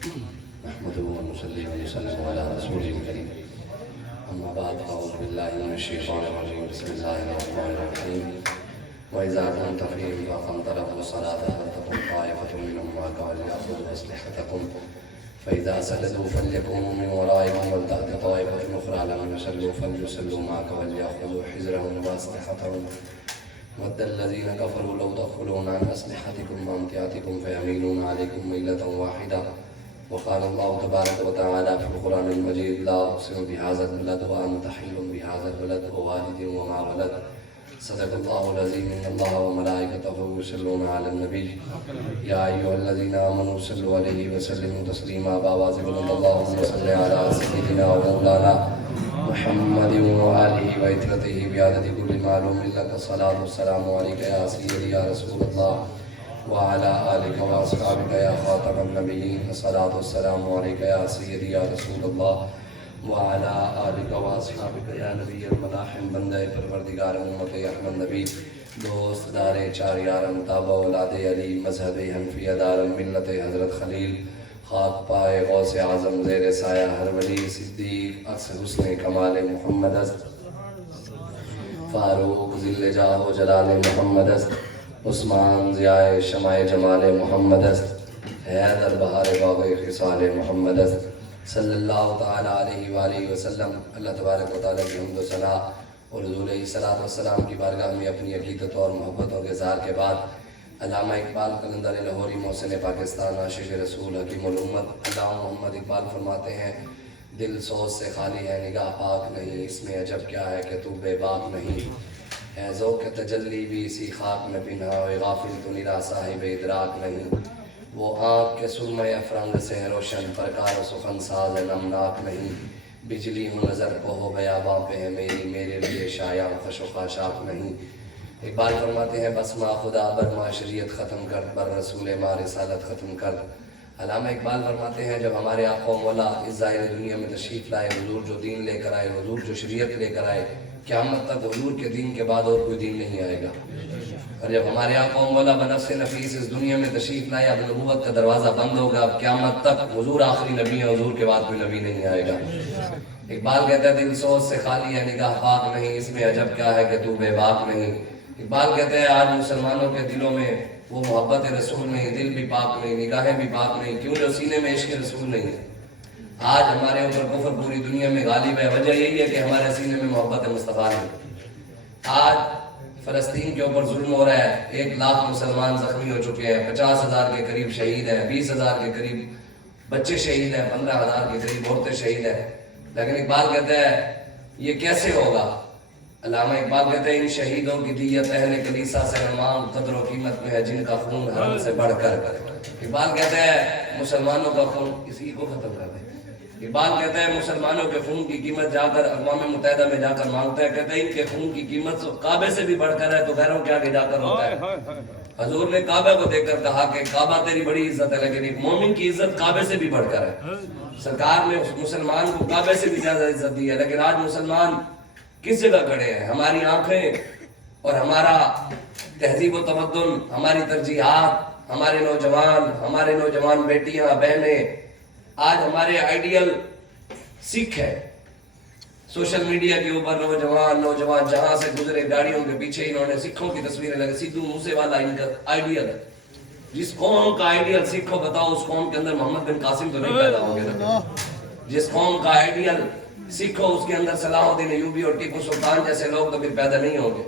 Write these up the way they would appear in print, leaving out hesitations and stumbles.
نحمده ونصلي ونسلم على رسوله الكريم أما بعد أعوذ بالله من الشيطان الرجيم بسم الله الرحمن الرحيم وإذا كنت فيهم فأقمت لهم الصلاة فلتقم طائفة منهم معك وليأخذوا أسلحتكم فإذا سجدوا فليكونوا من ورائكم ولتأت طائفة أخرى لم يصلوا فليصلوا معك وليأخذوا حذرهم وأسلحتهم ود الذين كفروا لو تغفلون عن أسلحتكم وأمتعتكم فيميلون عليكم ميلة واحدة وقال الله تبارك وتعالى في القرآن المجيد لا أقسم بهذا البلد وأنت حل بهذا البلد ووالد وما ولد صدق الله العظيم إن الله وملائكته يصلون على النبي يا أيها الذين آمنوا صلوا عليه وسلموا تسليما بآواز بلند اللهم صل على سيدنا ومولانا محمد وآله وعترته بعدد كل معلوم لك الصلاة والسلام عليك يا سيدي يا رسول الله وعلى آلك وأصحابك يا خاتم النبيين الصلاة والسلام عليك يا سيدي يا رسول الله وعلى آلك وأصحابك يا نبی الملاحم بندہ پروردگار امت احمد نبی دوست دار چار یار مطابع اولاد علی مذہب حنفیہ دار ملت حضرت خلیل خاک پائے غوث اعظم زیر سایہ ہر ولی صدیق عکس حسن کمال محمد است فاروق ذل جاہ و جلال محمد است عثمان ضیاء شمع جمال محمد است حیدر بہار باغ خصال محمد است صلی اللہ تعالیٰ علیہ وآلہ وسلم۔ اللہ تبارک و تعالیٰ کی حمد و ثنا اور حضور علیہ السلام کی بارگاہ میں اپنی عقیدت اور محبتوں کے اظہار کے بعد علامہ اقبال قلندر لاہوری محسن پاکستان عاشق رسول حکیم الامت علامہ محمد اقبال فرماتے ہیں دل سوز سے خالی ہے نگاہ پاک نہیں، اس میں عجب کیا ہے کہ تو بے باک نہیں، ہے ذوق تجلی بھی اسی خاک میں پنہا ہوئے غافل تو نرا صاحب ادراک نہیں، وہ آنکھ کے سرمہ افرنگ سے ہے روشن پرکار و سخن ساز ہے نمناک نہیں، بجلی ہوں نظر کو ہو بیاباں پہ ہے میرے لیے شایاں خش و خاشاک نہیں۔ اقبال فرماتے ہیں بس ما خدا بر ما شریعت ختم کر بر رسول ما رسالت ختم کر۔ علامہ اقبال فرماتے ہیں جب ہمارے آقا و مولا اس ظاہر دنیا میں تشریف لائے، حضور جو دین لے کر آئے، حضور جو شریعت لے کر آئے، قیامت تک حضور کے دین کے بعد اور کوئی دین نہیں آئے گا۔ اور جب ہمارے آقا و مولا بنفس نفیس اس دنیا میں تشریف لائے، اب نبوت کا دروازہ بند ہوگا، اب قیامت تک حضور آخری نبی ہے، حضور کے بعد کوئی نبی نہیں آئے گا۔ اقبال کہتا ہے دل سوز سے خالی ہے نگاہ پاک نہیں، اس میں عجب کیا ہے کہ تو بے باک نہیں۔ اقبال کہتے ہیں آج مسلمانوں کے دلوں میں وہ محبت رسول نہیں، دل بھی پاک نہیں، نگاہیں بھی پاک نہیں، کیوں جو سینے میں عشق رسول نہیں ہے۔ آج ہمارے اوپر کفر پوری دنیا میں غالب ہے، وجہ یہی ہے کہ ہمارے سینے میں محبت مصطفیٰ نہیں۔ آج فلسطین کے اوپر ظلم ہو رہا ہے، 1 لاکھ مسلمان زخمی ہو چکے ہیں، 50,000 کے قریب شہید ہیں، 20,000 کے قریب بچے شہید ہیں، 15,000 کے قریب عورتیں شہید ہیں، لیکن اقبال کہتا ہے یہ کیسے ہوگا؟ علامہ اقبال کہتے ہیں ان شہیدوں کی دیت اہل کلیسا سے نمام قدر و قیمت میں ہے جن کا خون حرم سے بڑھ کر۔ اقبال کہتے ہیں مسلمانوں کا خون، اسی کو ختم کر دیں۔ اقبال کہتا ہے مسلمانوں کے خون کی قیمت جا کر اقوام متحدہ میں جا کر مانگتا ہے، کہتا ہے ان کے خون کی قیمت کعبے سے بھی بڑھ کر ہے تو غیروں کے آگے جا کر ہوتا ہے۔ حضور نے کعبہ کو دیکھ کر کہا کہ کعبہ تیری بڑی عزت ہے، لیکن ایک مومن کی عزت کعبے سے بھی بڑھ کر ہے۔ سرکار نے مسلمان کو کعبے سے بھی زیادہ عزت دی ہے، لیکن آج مسلمان کس جگہ کھڑے ہیں؟ ہماری آنکھیں اور ہمارا تہذیب و تمدن، ہماری ترجیحات، ہمارے نوجوان بیٹیاں بہنیں، آج ہمارے آئیڈیل سکھ ہے۔ سوشل میڈیا کے اوپر نوجوان جہاں سے گزرے گاڑیوں کے پیچھے انہوں نے سکھوں کی تصویریں لگے، سدھو موسے والا ان کا آئیڈیل ہے۔ جس قوم کا آئیڈیل سکھ ہو بتاؤ اس قوم کے اندر محمد بن قاسم تو نہیں پیدا ہوں گے۔ جس قوم کا آئیڈیل سکھ ہو اس کے اندر صلاح الدین ایوبی اور ٹیپو سلطان جیسے لوگ تو پھر پیدا نہیں ہوں گے۔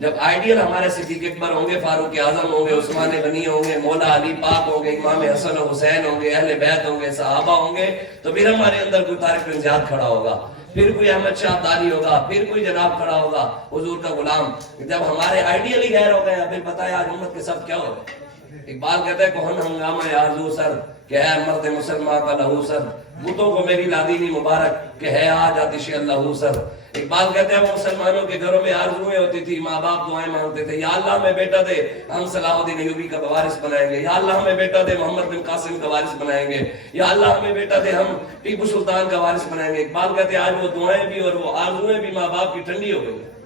جب آئیڈیل ہمارے صدیق اکبر ہوں گے، فاروق اعظم ہوں گے، عثمان غنی ہوں گے، مولا علی پاک ہوں گے، امام حسن و حسین ہوں گے، اہل بیت ہوں گے، صحابہ ہوں گے، تو پھر ہمارے اندر کوئی طارق بن زیاد کھڑا ہوگا، پھر کوئی احمد شاہ ابدالی ہوگا، پھر کوئی جناب کھڑا ہوگا حضور کا غلام۔ جب ہمارے آئیڈیل ہی غیر ہو گئے پھر پتہ ہے آج امت کے ساتھ کیا ہو گئے۔ اقبال کہتا ہے کون ہنگامہ آرزو سر کہ ہے مرد مسلمان کا لہو سر، بتوں کو میری لادینی مبارک کہ ہے آج آتش اللہ سر۔ اقبال کہتے ہیں وہ مسلمانوں کے گھروں میں آرزویں ہوتی تھی، ماں باپ دعائیں مانگتے تھے، یا اللہ ہمیں بیٹا دے ہم صلاح الدین ایوبی کا وارث بنائیں گے، یا اللہ ہمیں بیٹا دے محمد بن قاسم کا وارث بنائیں گے، یا اللہ ہمیں بیٹا دے ہم ٹیپو سلطان کا وارث بنائیں گے۔ اقبال کہتے ہیں آج وہ دعائیں بھی اور وہ آرزویں بھی ماں باپ کی ٹھنڈی ہو گئی ہیں۔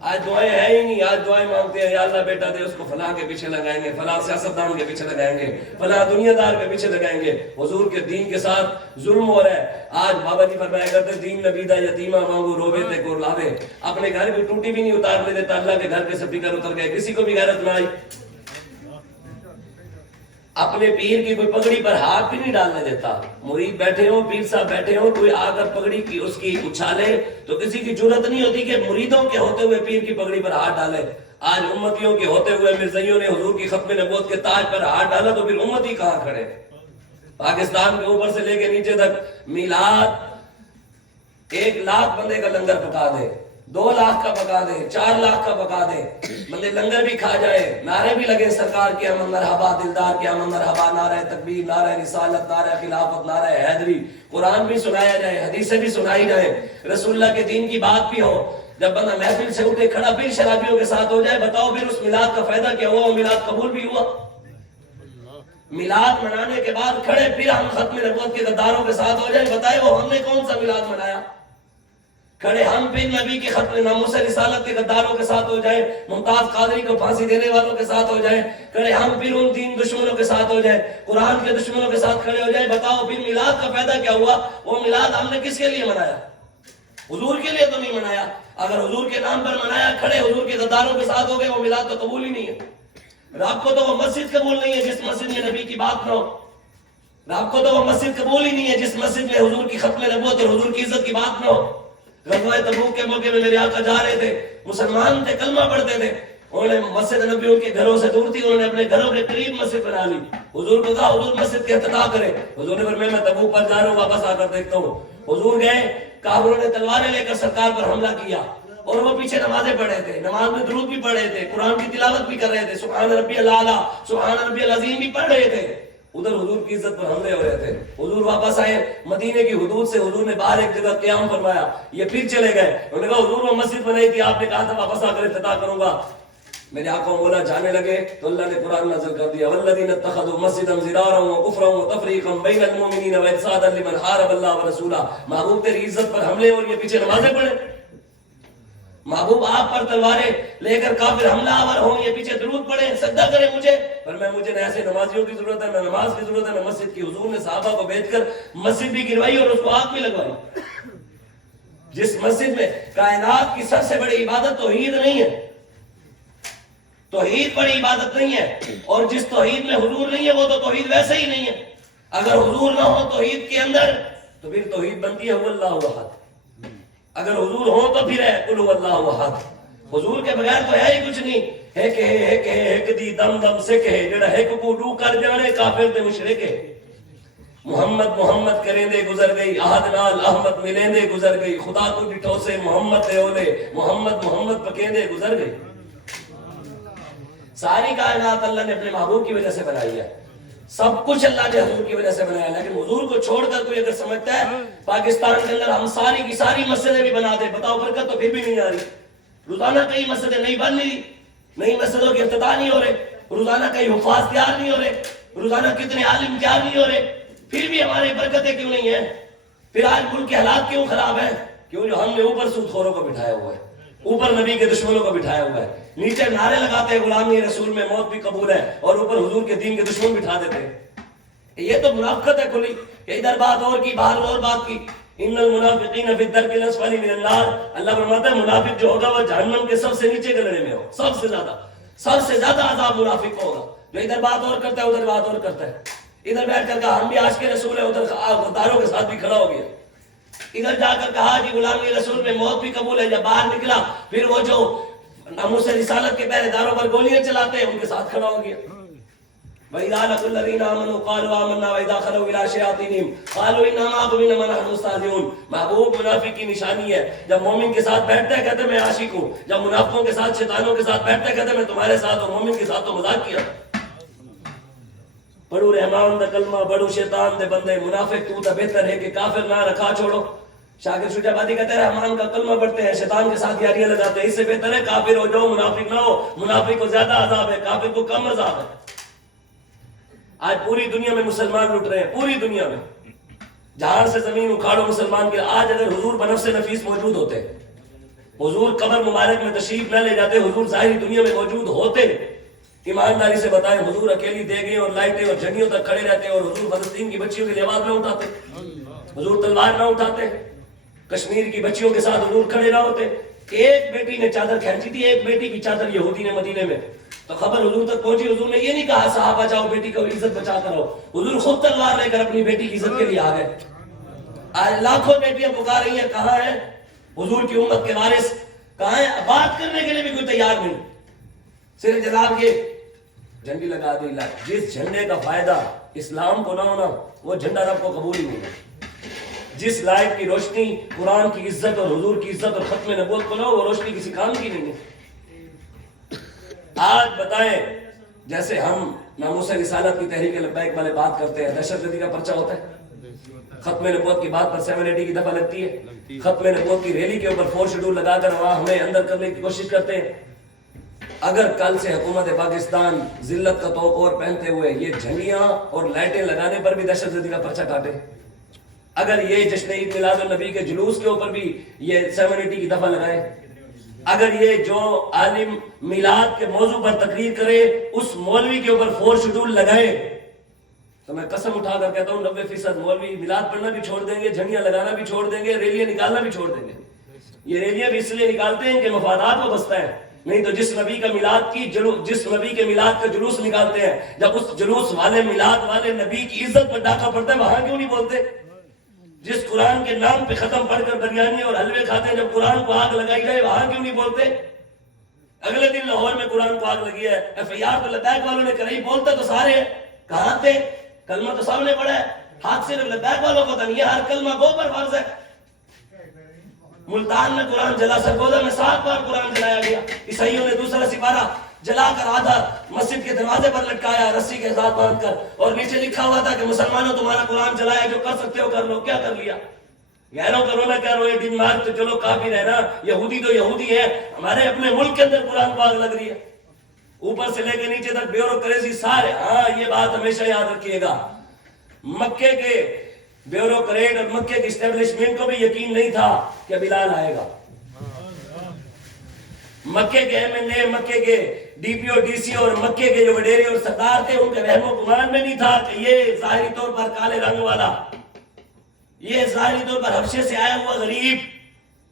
آج دعائیں ہیں ہی نہیں. آج دعائیں مانگتے ہیں یا اللہ بیٹا دے اس کو فلاں کے پیچھے لگائیں گے, فلاں سیاستدان کے پیچھے لگائیں گے, فلاں دنیا دار کے پیچھے لگائیں گے. حضور کے دین کے ساتھ ظلم ہو رہا ہے. آج بابا جی فرمایا کرتے دین نبیدہ یتیمہ مانگو روبے تے کو لاوے. اپنے گھر کی ٹوٹی بھی نہیں اتارنے دیتا, اللہ کے گھر کے سپیکر اتر گئے, کسی کو بھی غیرت نہ آئی. اپنے پیر کی کوئی پگڑی پر ہاتھ بھی نہیں ڈالنے دیتا. مرید بیٹھے ہوں, پیر صاحب بیٹھے ہوں, کوئی آ کر پگڑی کی اس کی اچھالے تو کسی کی جرت نہیں ہوتی کہ مریدوں کے ہوتے ہوئے پیر کی پگڑی پر ہاتھ ڈالے. آج امتیوں کے ہوتے ہوئے مرزائیوں نے حضور کی ختم نبوت کے تاج پر ہاتھ ڈالا تو پھر امتی کہاں کھڑے. پاکستان کے اوپر سے لے کے نیچے تک میلاد 1 لاکھ بندے کا لنگر پکا دے, 2 لاکھ کا پکا دے, 4 لاکھ کا پکا دے, بندے لنگر بھی کھا جائے, نعرے بھی لگے سرکار کے امن مرحبا, دلدار کے امن مرحبا, نعرہ تکبیر, نعرہ رسالت, نعرہ خلافت, نعرہ حیدری, قرآن بھی سنایا جائے, حدیثیں بھی سنائی جائیں, رسول اللہ کے دین کی بات بھی ہو. جب بندہ محفل سے اٹھے کھڑا پھر شرابیوں کے ساتھ ہو جائے, بتاؤ پھر اس میلاد کا فائدہ کیا ہوا؟ وہ میلاد قبول بھی ہوا؟ میلاد منانے کے بعد کھڑے پھر ہم ختم نبوت کے غداروں کے ساتھ ہو جائیں, بتائے وہ ہم نے کون سا میلاد منایا؟ کھڑے ہم پھر نبی کی ختم ناموس رسالت کے غداروں کے ساتھ ہو جائیں, ممتاز قادری کو پھانسی دینے والوں کے ساتھ ہو جائیں, کھڑے ہم پھر ان دین دشمنوں کے ساتھ ہو جائیں, قرآن کے دشمنوں کے ساتھ کھڑے ہو جائیں, بتاؤ پھر میلاد کا فائدہ کیا ہوا؟ وہ میلاد ہم نے کس کے لیے منایا؟ حضور کے لیے تو نہیں منایا. اگر حضور کے نام پر منایا, کھڑے حضور کے غداروں کے ساتھ ہو گئے, وہ میلاد تو قبول ہی نہیں ہے. رب کو تو وہ مسجد قبول نہیں ہے جس مسجد میں نبی کی بات نہ ہو. رب کو تو وہ مسجد قبول ہی نہیں ہے جس مسجد میں حضور کی ختم نبوت اور حضور کی عزت کی بات نہ ہو. غزوہ تبوک کے موقع میں میرے آقا جا رہے تھے, مسلمان تھے, کلمہ پڑھتے تھے, انہوں نے مسجد نبی ان کے گھروں سے دور تھی, انہوں نے اپنے گھروں کے قریب مسجد بنا لی. حضور کو کہا حضور مسجد کے افتتاح کرے. حضور نے فرمایا میں تبوک پر جا رہا ہوں, واپس آ کر دیکھتا ہوں. حضور گئے, کافروں نے تلواریں لے کر سرکار پر حملہ کیا, اور وہ پیچھے نمازیں پڑھے تھے, نماز میں درود بھی پڑھے تھے, قرآن کی تلاوت بھی کر رہے تھے, سبحان ربی الاعلیٰ, سبحان ربی العظیم بھی پڑھ رہے تھے. ادھر حضور کی عزت پر حملے ہو رہے تھے. حضور واپس آئے مدینے کی حدود سے, حضور نے باہر ایک جگہ قیام فرمایا, یہ پھر چلے گئے. انہوں نے کہا حضور وہ مسجد بنائی تھی, آپ نے کہا تھا واپس آ کر افتتاح کروں گا. میرے آقا مولا جانے لگے تو اللہ نے قرآن نازل کر دیا, والذین اتخذوا مسجدا ضرارا وکفرا وتفریقا بین المؤمنین وارصادا لمن حارب اللہ ورسولہ. محبوب تیری عزت پر حملے اور یہ پیچھے نمازیں پڑھے. محبوب آپ پر تلواریں لے کر کافر حملہ آور ہوں, یہ پیچھے درود پڑھیں, سجدہ کریں مجھے. پر مجھے نہ ایسے نمازیوں کی ضرورت ہے, نہ نماز کی ضرورت ہے, نہ مسجد کی. حضور نے صحابہ کو بھیج کر مسجد بھی گروائی اور اس کو آگ بھی لگوائی. جس مسجد میں کائنات کی سب سے بڑی عبادت توحید نہیں ہے, توحید بڑی عبادت نہیں ہے, اور جس توحید میں حضور نہیں ہے وہ تو توحید ویسے ہی نہیں ہے. اگر حضور نہ ہو توحید کے اندر تو پھر توحید بنتی ہے هو اللہ احد. اگر حضور ہو تو پھر ہے قل هو اللہ احد. حضور کے بغیر تو ہے ہی کچھ نہیں. ایک دی دم دم سے کہے, جڑا ایک کو ڈو کر جانے کافر تے مشرک ہے. محمد محمد کریں دے گزر گئی, احد نال احمد ملیں دے گزر گئی, خدا کو ڈٹھو سے محمد دے اولے, محمد محمد پکیں دے گزر گئی. ساری کائنات اللہ نے اپنے محبوب کی وجہ سے بنائی ہے, سب کچھ اللہ نے حضور کی وجہ سے بنایا. لیکن حضور کو چھوڑ کر کوئی اگر سمجھتا ہے پاکستان کے اندر ہم ساری کی ساری مسجدیں بھی بنا دیں, بتاؤ برکت تو پھر بھی نہیں آ رہی. روزانہ کئی مسجدیں نہیں بن رہی, نئی مسجدوں کے افتتاح نہیں ہو رہے, روزانہ کئی حفاظ تیار نہیں ہو رہے, روزانہ کتنے عالم تیار نہیں ہو رہے, پھر بھی ہماری برکتیں کیوں نہیں ہیں؟ پھر آج ملک کے حالات کیوں خراب ہیں؟ کیوں جو ہم نے اوپر سود خوروں کو بٹھایا ہوا ہے, اوپر نبی کے دشمنوں کو بٹھایا ہوا ہے, نیچے نعرے لگاتے ہیں غلامی رسول میں موت بھی قبول ہے, اور اوپر حضور کے دین کے دشمن بٹھا دیتے ہیں. یہ تو منافقت ہے کھلی. ادھر بات اور کی, باہر اور بات کی. ان المنافقین فی الدرک الاسفل من النار. اللہ فرماتا ہے منافق جو ہوگا وہ جہنم کے سب سے نیچے گلڑے میں ہو, سب سے زیادہ عذاب منافق ہوگا. جو ادھر بات اور کرتا ہے ادھر بات اور کرتا ہے. ادھر بیٹھ کر کہا ہم بھی عاشق رسول ہیں, ادھر غداروں کے ساتھ بھی کھڑا ہو گیا. ادھر جا کر کہا جی غلامی رسول میں موت بھی قبول ہے, جب باہر نکلا پھر وہ جو ناموس رسالت کے پہرے داروں پر گولیاں چلاتے ہیں ان کے ساتھ کھڑا ہو گیا. وَإِذَا لَقُوا الَّذِينَ آمَنُوا قَالُوا آمَنَّا وَإِذَا خَلَوْا إِلَىٰ شَيَاطِينِهِمْ قَالُوا إِنَّا مَعَكُمْ إِنَّمَا نَحْنُ مُسْتَهْزِئُونَ. محبوب منافق کی نشانی ہے, جب مومن کے ساتھ بیٹھتا ہے کہتا ہے میں عاشق ہوں, جب منافقوں کے ساتھ شیطانوں کے ساتھ بیٹھتا ہے کہتا ہے میں تمہارے ساتھ ہوں, مومن کے ساتھ تو مذاق کیا. بڑو رحمان دا کلمہ بڑو شیطان دے بندے, منافق تو تا بہتر ہے کہ کافر نہ رکھا چھوڑو. شاگرد شجاع آبادی کہتے ہیں رحمان کا کلمہ پڑھتے ہیں, شیطان کے ساتھ یاریاں لگاتے ہیں, اس سے بہتر ہے کافر ہو جاؤ منافق نہ ہو. منافق کو زیادہ عذاب ہے, کافر کو کم عذاب ہے. آج پوری دنیا میں مسلمان لٹ رہے ہیں, پوری دنیا میں جہاں سے زمین اکھاڑو مسلمان کے. آج اگر حضور بنفس نفیس موجود ہوتے, حضور قبر مبارک میں تشریف نہ لے جاتے، حضور ظاہری دنیا میں موجود ہوتے، ایمانداری سے بتائیں حضور اکیلی دیگیں اور لائٹیں اور جھنڈیوں تک کھڑے رہتے اور حضور فلسطین کی بچیوں کے لیے آواز نہ اٹھاتے، حضور تلوار نہ اٹھاتے، کشمیر کی بچیوں کے ساتھ حضور کھڑے نہ ہوتے. ایک بیٹی نے چادر کھینچی تھی، ایک بیٹی کی چادر یہودی نے مدینے میں، تو خبر حضور تک پہنچی. حضور نے یہ نہیں کہا صحابہ جاؤ بیٹی کو عزت بچا کر آؤ، حضور خود تلوار لے کر اپنی بیٹی کی عزت کے لیے آ گئے. آج لاکھوں بیٹیاں پکار رہی ہیں کہاں ہیں حضور کی امت کے وارث، کہاں ہیں؟ بات کرنے کے لیے بھی کوئی تیار نہیں. صرف جناب یہ جھنڈی لگا دی. جس جھنڈے کا فائدہ اسلام کو نہ ہونا وہ جھنڈا رب کو قبول ہی نہیں ہے. جس لائٹ کی روشنی قرآن کی عزت اور حضور کی عزت اور ختم نبوت کو نہ ہو وہ روشنی کسی کام کی نہیں ہے. آج بتائیں جیسے ہم ناموس رسالت کی تحریک لبیک والے بات کرتے ہیں، دہشت گردی کا پرچہ ہوتا ہے، ختم نبوت کی بات پر 780 کی دفعہ لگتی ہے، ختم نبوت کی ریلی کے اوپر 4 شیڈول لگا کر وہاں ہمیں اندر کرنے کی کوشش کرتے ہیں. اگر کل سے حکومت پاکستان ذلت کا توقع پہنتے ہوئے یہ جھنڈیاں اور لائٹیں لگانے پر بھی دہشت گردی کا پرچہ کاٹے، اگر یہ جشن عید میلاد النبی کے جلوس کے اوپر بھی یہ 780 کی دفعہ لگائے، اگر یہ جو عالم میلاد کے موضوع پر تقریر کرے اس مولوی کے اوپر 4 شیڈول لگائے، تو میں قسم اٹھا کر کہتا ہوں 90% مولوی میلاد پڑھنا بھی چھوڑ دیں گے، جھنڈیاں لگانا بھی چھوڑ دیں گے، ریلیاں نکالنا بھی چھوڑ دیں گے. یہ ریلیاں بھی اس لیے نکالتے ہیں کہ مفادات کو بستا ہے، نہیں تو جس نبی کے میلاد کا جلوس نکالتے ہیں، جب اس جلوس والے میلاد والے نبی کی عزت پر ڈاکہ پڑتا ہے وہاں کیوں نہیں بولتے؟ جس قرآن کے نام پہ ختم پڑھ کر بریانی اور حلوے کھاتے ہیں جب قرآن کو آگ لگائی جائے وہاں کیوں نہیں بولتے؟ اگلے دن لاہور میں قرآن کو آگ لگی ہے، FIR تو لبیک والوں نے کرائی، بولتے تو سارے ہیں، کہاں تھے؟ کلمہ تو سب نے پڑھا ہے، ہاتھ صرف لبیک والوں کو تھا، یہ ہر کلمہ گو پر فرض ہے. ملتان میں قرآن جلا، سرگودا میں 7 بار قرآن جلایا گیا. عیسائیوں نے دوسرا سپارہ جلا کر آدھا مسجد کے دروازے پر لٹکایا رسی کے ساتھ باندھ کر، اور نیچے لکھا ہوا تھا کہ مسلمانوں تمہارا قرآن جلایا، جو کر سکتے ہو کر لو. کیا کر لیا؟ غیروں کرو نہ کرو، یہ دن مار تو چلو کافر ہے نا، یہودی تو یہودی ہے، ہمارے اپنے ملک کے اندر قرآن کو آگ لگ رہی ہے اوپر سے لے کے نیچے تک، بیوروکریسی سارے. ہاں یہ بات ہمیشہ یاد رکھیے گا، مکے کے بیوروکریٹ اور مکے کی اسٹیبلشمنٹ کو بھی یقین نہیں تھا کہ بلال آئے گا. مکے کے MLA، مکے کے DPO DC اور مکے کے جو وڈیرے اور سردار تھے ان کے وہم و گمان میں نہیں تھا کہ یہ ظاہری طور پر کالے رنگ والا، یہ ظاہری طور پر حبشے سے آیا ہوا غریب،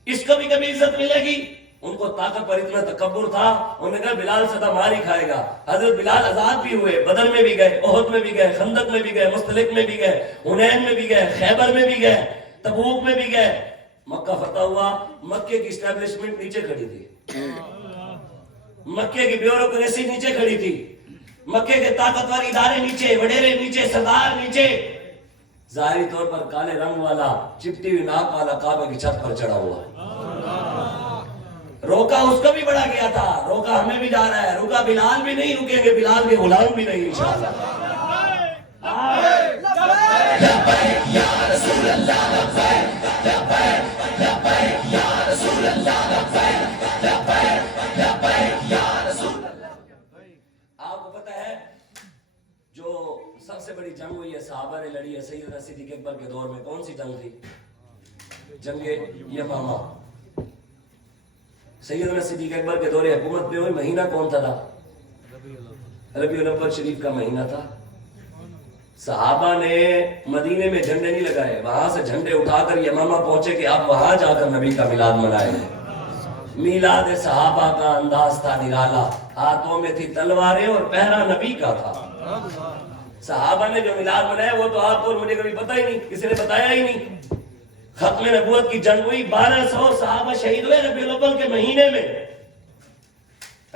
اس کو بھی کبھی عزت ملے گی. ان کو طاقت پر اتنا تکبر تھا، انہوں نے کہا بلال سدا مار ہی کھائے گا. حضرت بلال آزاد بھی ہوئے، بدر میں بھی گئے، احد میں بھی گئے، خندق میں بھی گئے، مستلق میں بھی گئے، حنین میں بھی گئے، خیبر میں بھی گئے، تبوک میں بھی گئے. مکہ فتح ہوا، مکے کی اسٹیبلشمنٹ نیچے کھڑی تھی، مکے کی بیوروکریسی نیچے کھڑی تھی، مکے کے طاقتور ادارے نیچے، وڈیرے نیچے، سردار نیچے. ظاہری طور پر کالے رنگ والا چپٹی ہوئی ناک والا کعبہ کی چھت پر چڑھا ہوا. روکا اس کو بھی بڑھا گیا تھا، روکا ہمیں بھی جا رہا ہے، روکا بلال بھی نہیں رکیں گے، بلال کے غلام بھی نہیں انشاءاللہ. یا رسول اللہ لبیک لبیک لبیک یا رسول اللہ لبیک لبیک لبیک یا رسول اللہ. آپ کو پتہ ہے جو سب سے بڑی جنگ ہوئی ہے صحابہ نے لڑی ہے سیدنا صدیق اکبر کے دور میں، کون سی جنگ تھی؟ جنگ یمامہ. سیدنا صدیق اکبر کے دور حکومت میں ہوئی، مہینہ کون تھا؟ ربیع الاول شریف کا مہینہ تھا. صحابہ نے مدینے میں جھنڈے نہیں لگائے، وہاں سے جھنڈے اٹھا کر یمامہ پہنچے کہ آپ وہاں جا کر نبی کا میلاد منائیں. میلاد صحابہ کا انداز تھا نرالا، ہاتھوں میں تھی تلواریں اور پہرا نبی کا تھا. صحابہ نے جو میلاد منایا وہ تو آپ کو اور مجھے کبھی پتہ ہی نہیں، کسی نے بتایا ہی نہیں. ختم نبوت کی جنگ ہوئی، 1200 صحابہ شہید ہوئے ربیع الاول کے مہینے میں.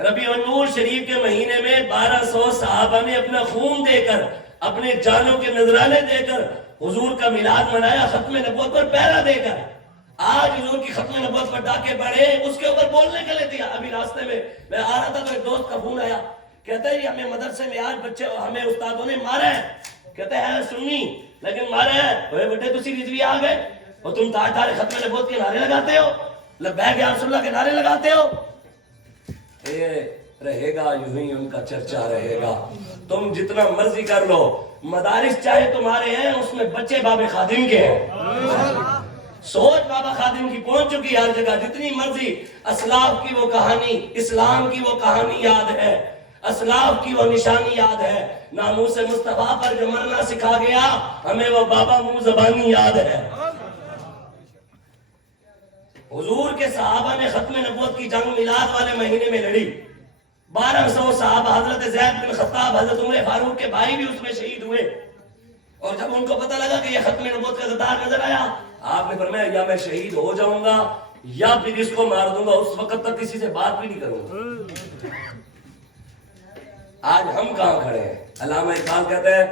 ربیع النور شریف کے مہینے میں 1200 صحابہ نے اپنا خون دے کر، اپنے جانوں کے نذرانے دے کر حضور کا میلاد منایا، ختم نبوت پر پہرا دے کر. آج حضور کی ختم نبوت پر ڈاکے پڑے، اس کے اوپر بولنے کے لیے دیا. ابھی راستے میں آ رہا تھا تو ایک دوست کا فون آیا، کہتا ہے ہمیں مدرسے میں آج بچے ہمیں استادوں نے مارا ہے. کہتے ہیں سنی لیکن مارا ہے. اوے بیٹے تسی رضوی آ گئے اور تم تاج ختم نبوت کے نعرے لگاتے ہو، لبیک یا رسول اللہ کے نعرے لگاتے ہو. رہے گا یوں ہی ان کا چرچا رہے گا. تم جتنا مرضی کر لو، مدارس چاہے تمہارے ہیں اس میں بچے باب خادم کے ہیں. سوچ بابا خادم کی پہنچ چکی ہر جگہ، جتنی مرضی اسلاف کی وہ کہانی، اسلام کی وہ کہانی یاد ہے، اسلاف کی وہ نشانی یاد ہے، ناموس مصطفیٰ پر جو مرنا سکھا گیا ہمیں وہ بابا منہ زبانی یاد ہے۔ حضور کے صحابہ نے ختم نبوت کی جنگ میلاد والے مہینے میں لڑی، 1200 صحابہ، حضرت زید بن خطاب، حضرت عمر فاروق کے بھائی بھی اس میں شہید ہوئے، اور جب ان کو پتہ لگا کہ یہ ختم نبوت کا غدار نظر آیا، آپ نے فرمایا یا میں شہید ہو جاؤں گا یا پھر اس کو مار دوں گا، اس وقت تک کسی سے بات بھی نہیں کروں گا۔ آج ہم کہاں کھڑے ہیں؟ علامہ اقبال کہتے ہیں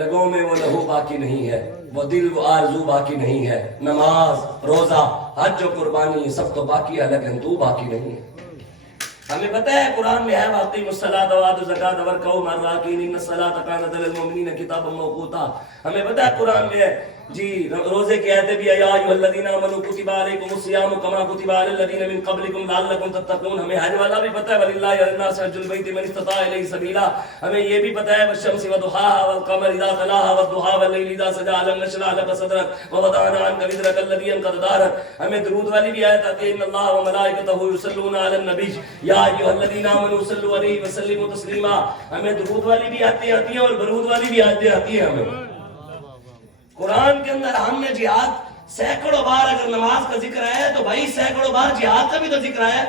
رگوں میں وہ لہو باقی نہیں ہے، وہ دل وہ آرزو باقی نہیں ہے، نماز روزہ حج و قربانی سب تو باقی ہے لیکن تو باقی نہیں ہے۔ ہمیں پتہ ہے قرآن میں ہے وَأَقِیمُوا الصَّلَاةَ وَآتُوا الزَّکَاةَ وَارْكَعُوا مَعَ الرَّاکعِینَ إِنَّ الصَّلَاةَ کَانَتْ عَلَى الْمُؤْمِنِینَ کِتَابًا مَوْقُوتًا۔ ہمیں پتہ ہے قرآن میں ہے جی روزے کی آیتیں بھی یا ایھا الذین آمنوا کتب علیکم الصیام کما کتب علی الذین من قبلکم لعلکم تتقون۔ ہمیں حج والا بھی پتہ ہے وَلِلَّهِ عَلَى النَّاسِ حِجُّ الْبَیْتِ مَنِ اسْتَطَاعَ إِلَیْهِ سَبِیلًا۔ ہمیں یہ بھی پتہ ہے وَالشَّمْسِ وَضُحَاهَا وَالْقَمَرِ إِذَا تَلَاهَا وَالضُّحَىٰ وَاللَّیلِ إِذَا سَجَىٰ أَلَمْ نَشْرَحْ لَکَ صَدْرَکَ وَوَضَعْنَا عَنکَ وِزْرَکَ الَّذِی أَنقَضَ ظَہْرَکَ۔ ہمیں درود والی بھی آیت آتی ہے ان اللہ وملائکتہ یصلون علی النبی یا ایھا الذین آمنوا صلوا علیہ وسلموا تسلیما۔ ہمیں درود والی بھی آیتیں آتی ہیں اور برود والی بھی آیتیں آتی ہیں۔ ہمیں قرآن کے اندر ہم نے جہاد سینکڑوں بار، اگر نماز کا ذکر ہے تو بھائی سینکڑوں بار جہاد کا بھی تو ذکر ہے۔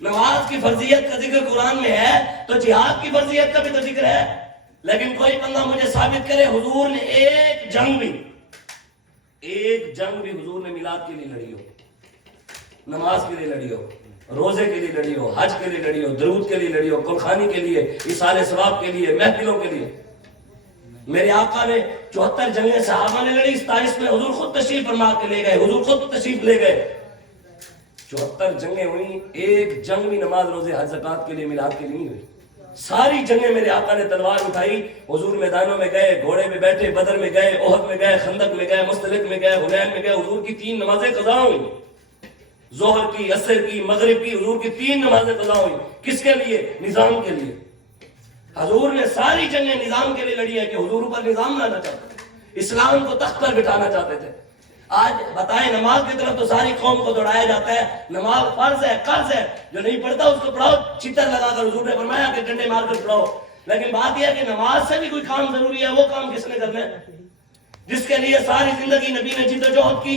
نماز کی فرضیت کا ذکر قرآن میں ہے تو جہاد کی فرضیت کا بھی تو ذکر ہے، لیکن کوئی بندہ مجھے ثابت کرے حضور نے ایک جنگ بھی حضور نے میلاد کے لیے لڑی ہو، نماز کے لیے لڑی ہو، روزے کے لیے لڑی ہو، حج کے لیے لڑی ہو، درود کے لیے لڑی ہو، قرخانی کے لیے، ایصال ثواب کے لیے، محفلوں کے لیے۔ میرے آقا نے 74 جنگیں صحابہ نے لڑی، 27 میں حضور خود تشریف فرما کے لے گئے، حضور خود تشریف لے گئے۔ 74 جنگیں ہوئی، ایک جنگ بھی نماز روزے حج زکات کے لیے میلاد کے لیے نہیں ہوئی۔ ساری جنگیں میرے آقا نے تلوار اٹھائی، حضور میدانوں میں گئے، گھوڑے میں بیٹھے، بدر میں گئے، احد میں گئے، خندق میں گئے، مستلق میں گئے، حنین میں گئے، حضور کی 3 نمازیں قضا ہوئی، ظہر کی، عصر کی، مغرب کی، حضور کی 3 نمازیں قضا ہوئی۔ کس کے لیے؟ نظام کے لیے۔ حضور نے ساری جنگیں نظام کے لیے لڑی ہے کہ حضور پر نظام لانا چاہتے تھے، اسلام کو تخت پر بٹھانا چاہتے تھے۔ آج بتائیں نماز کی طرف تو ساری قوم کو دوڑایا جاتا ہے، نماز فرض ہے، قرض ہے، جو نہیں پڑھتا اس کو پڑھاؤ چتر لگا کر، حضور نے فرمایا کہ ڈنڈے مار کر پڑھاؤ۔ لیکن بات یہ ہے کہ نماز سے بھی کوئی کام ضروری ہے، وہ کام کس نے کرنا ہے؟ جس کے لیے ساری زندگی نبی نے جد و جہد کی،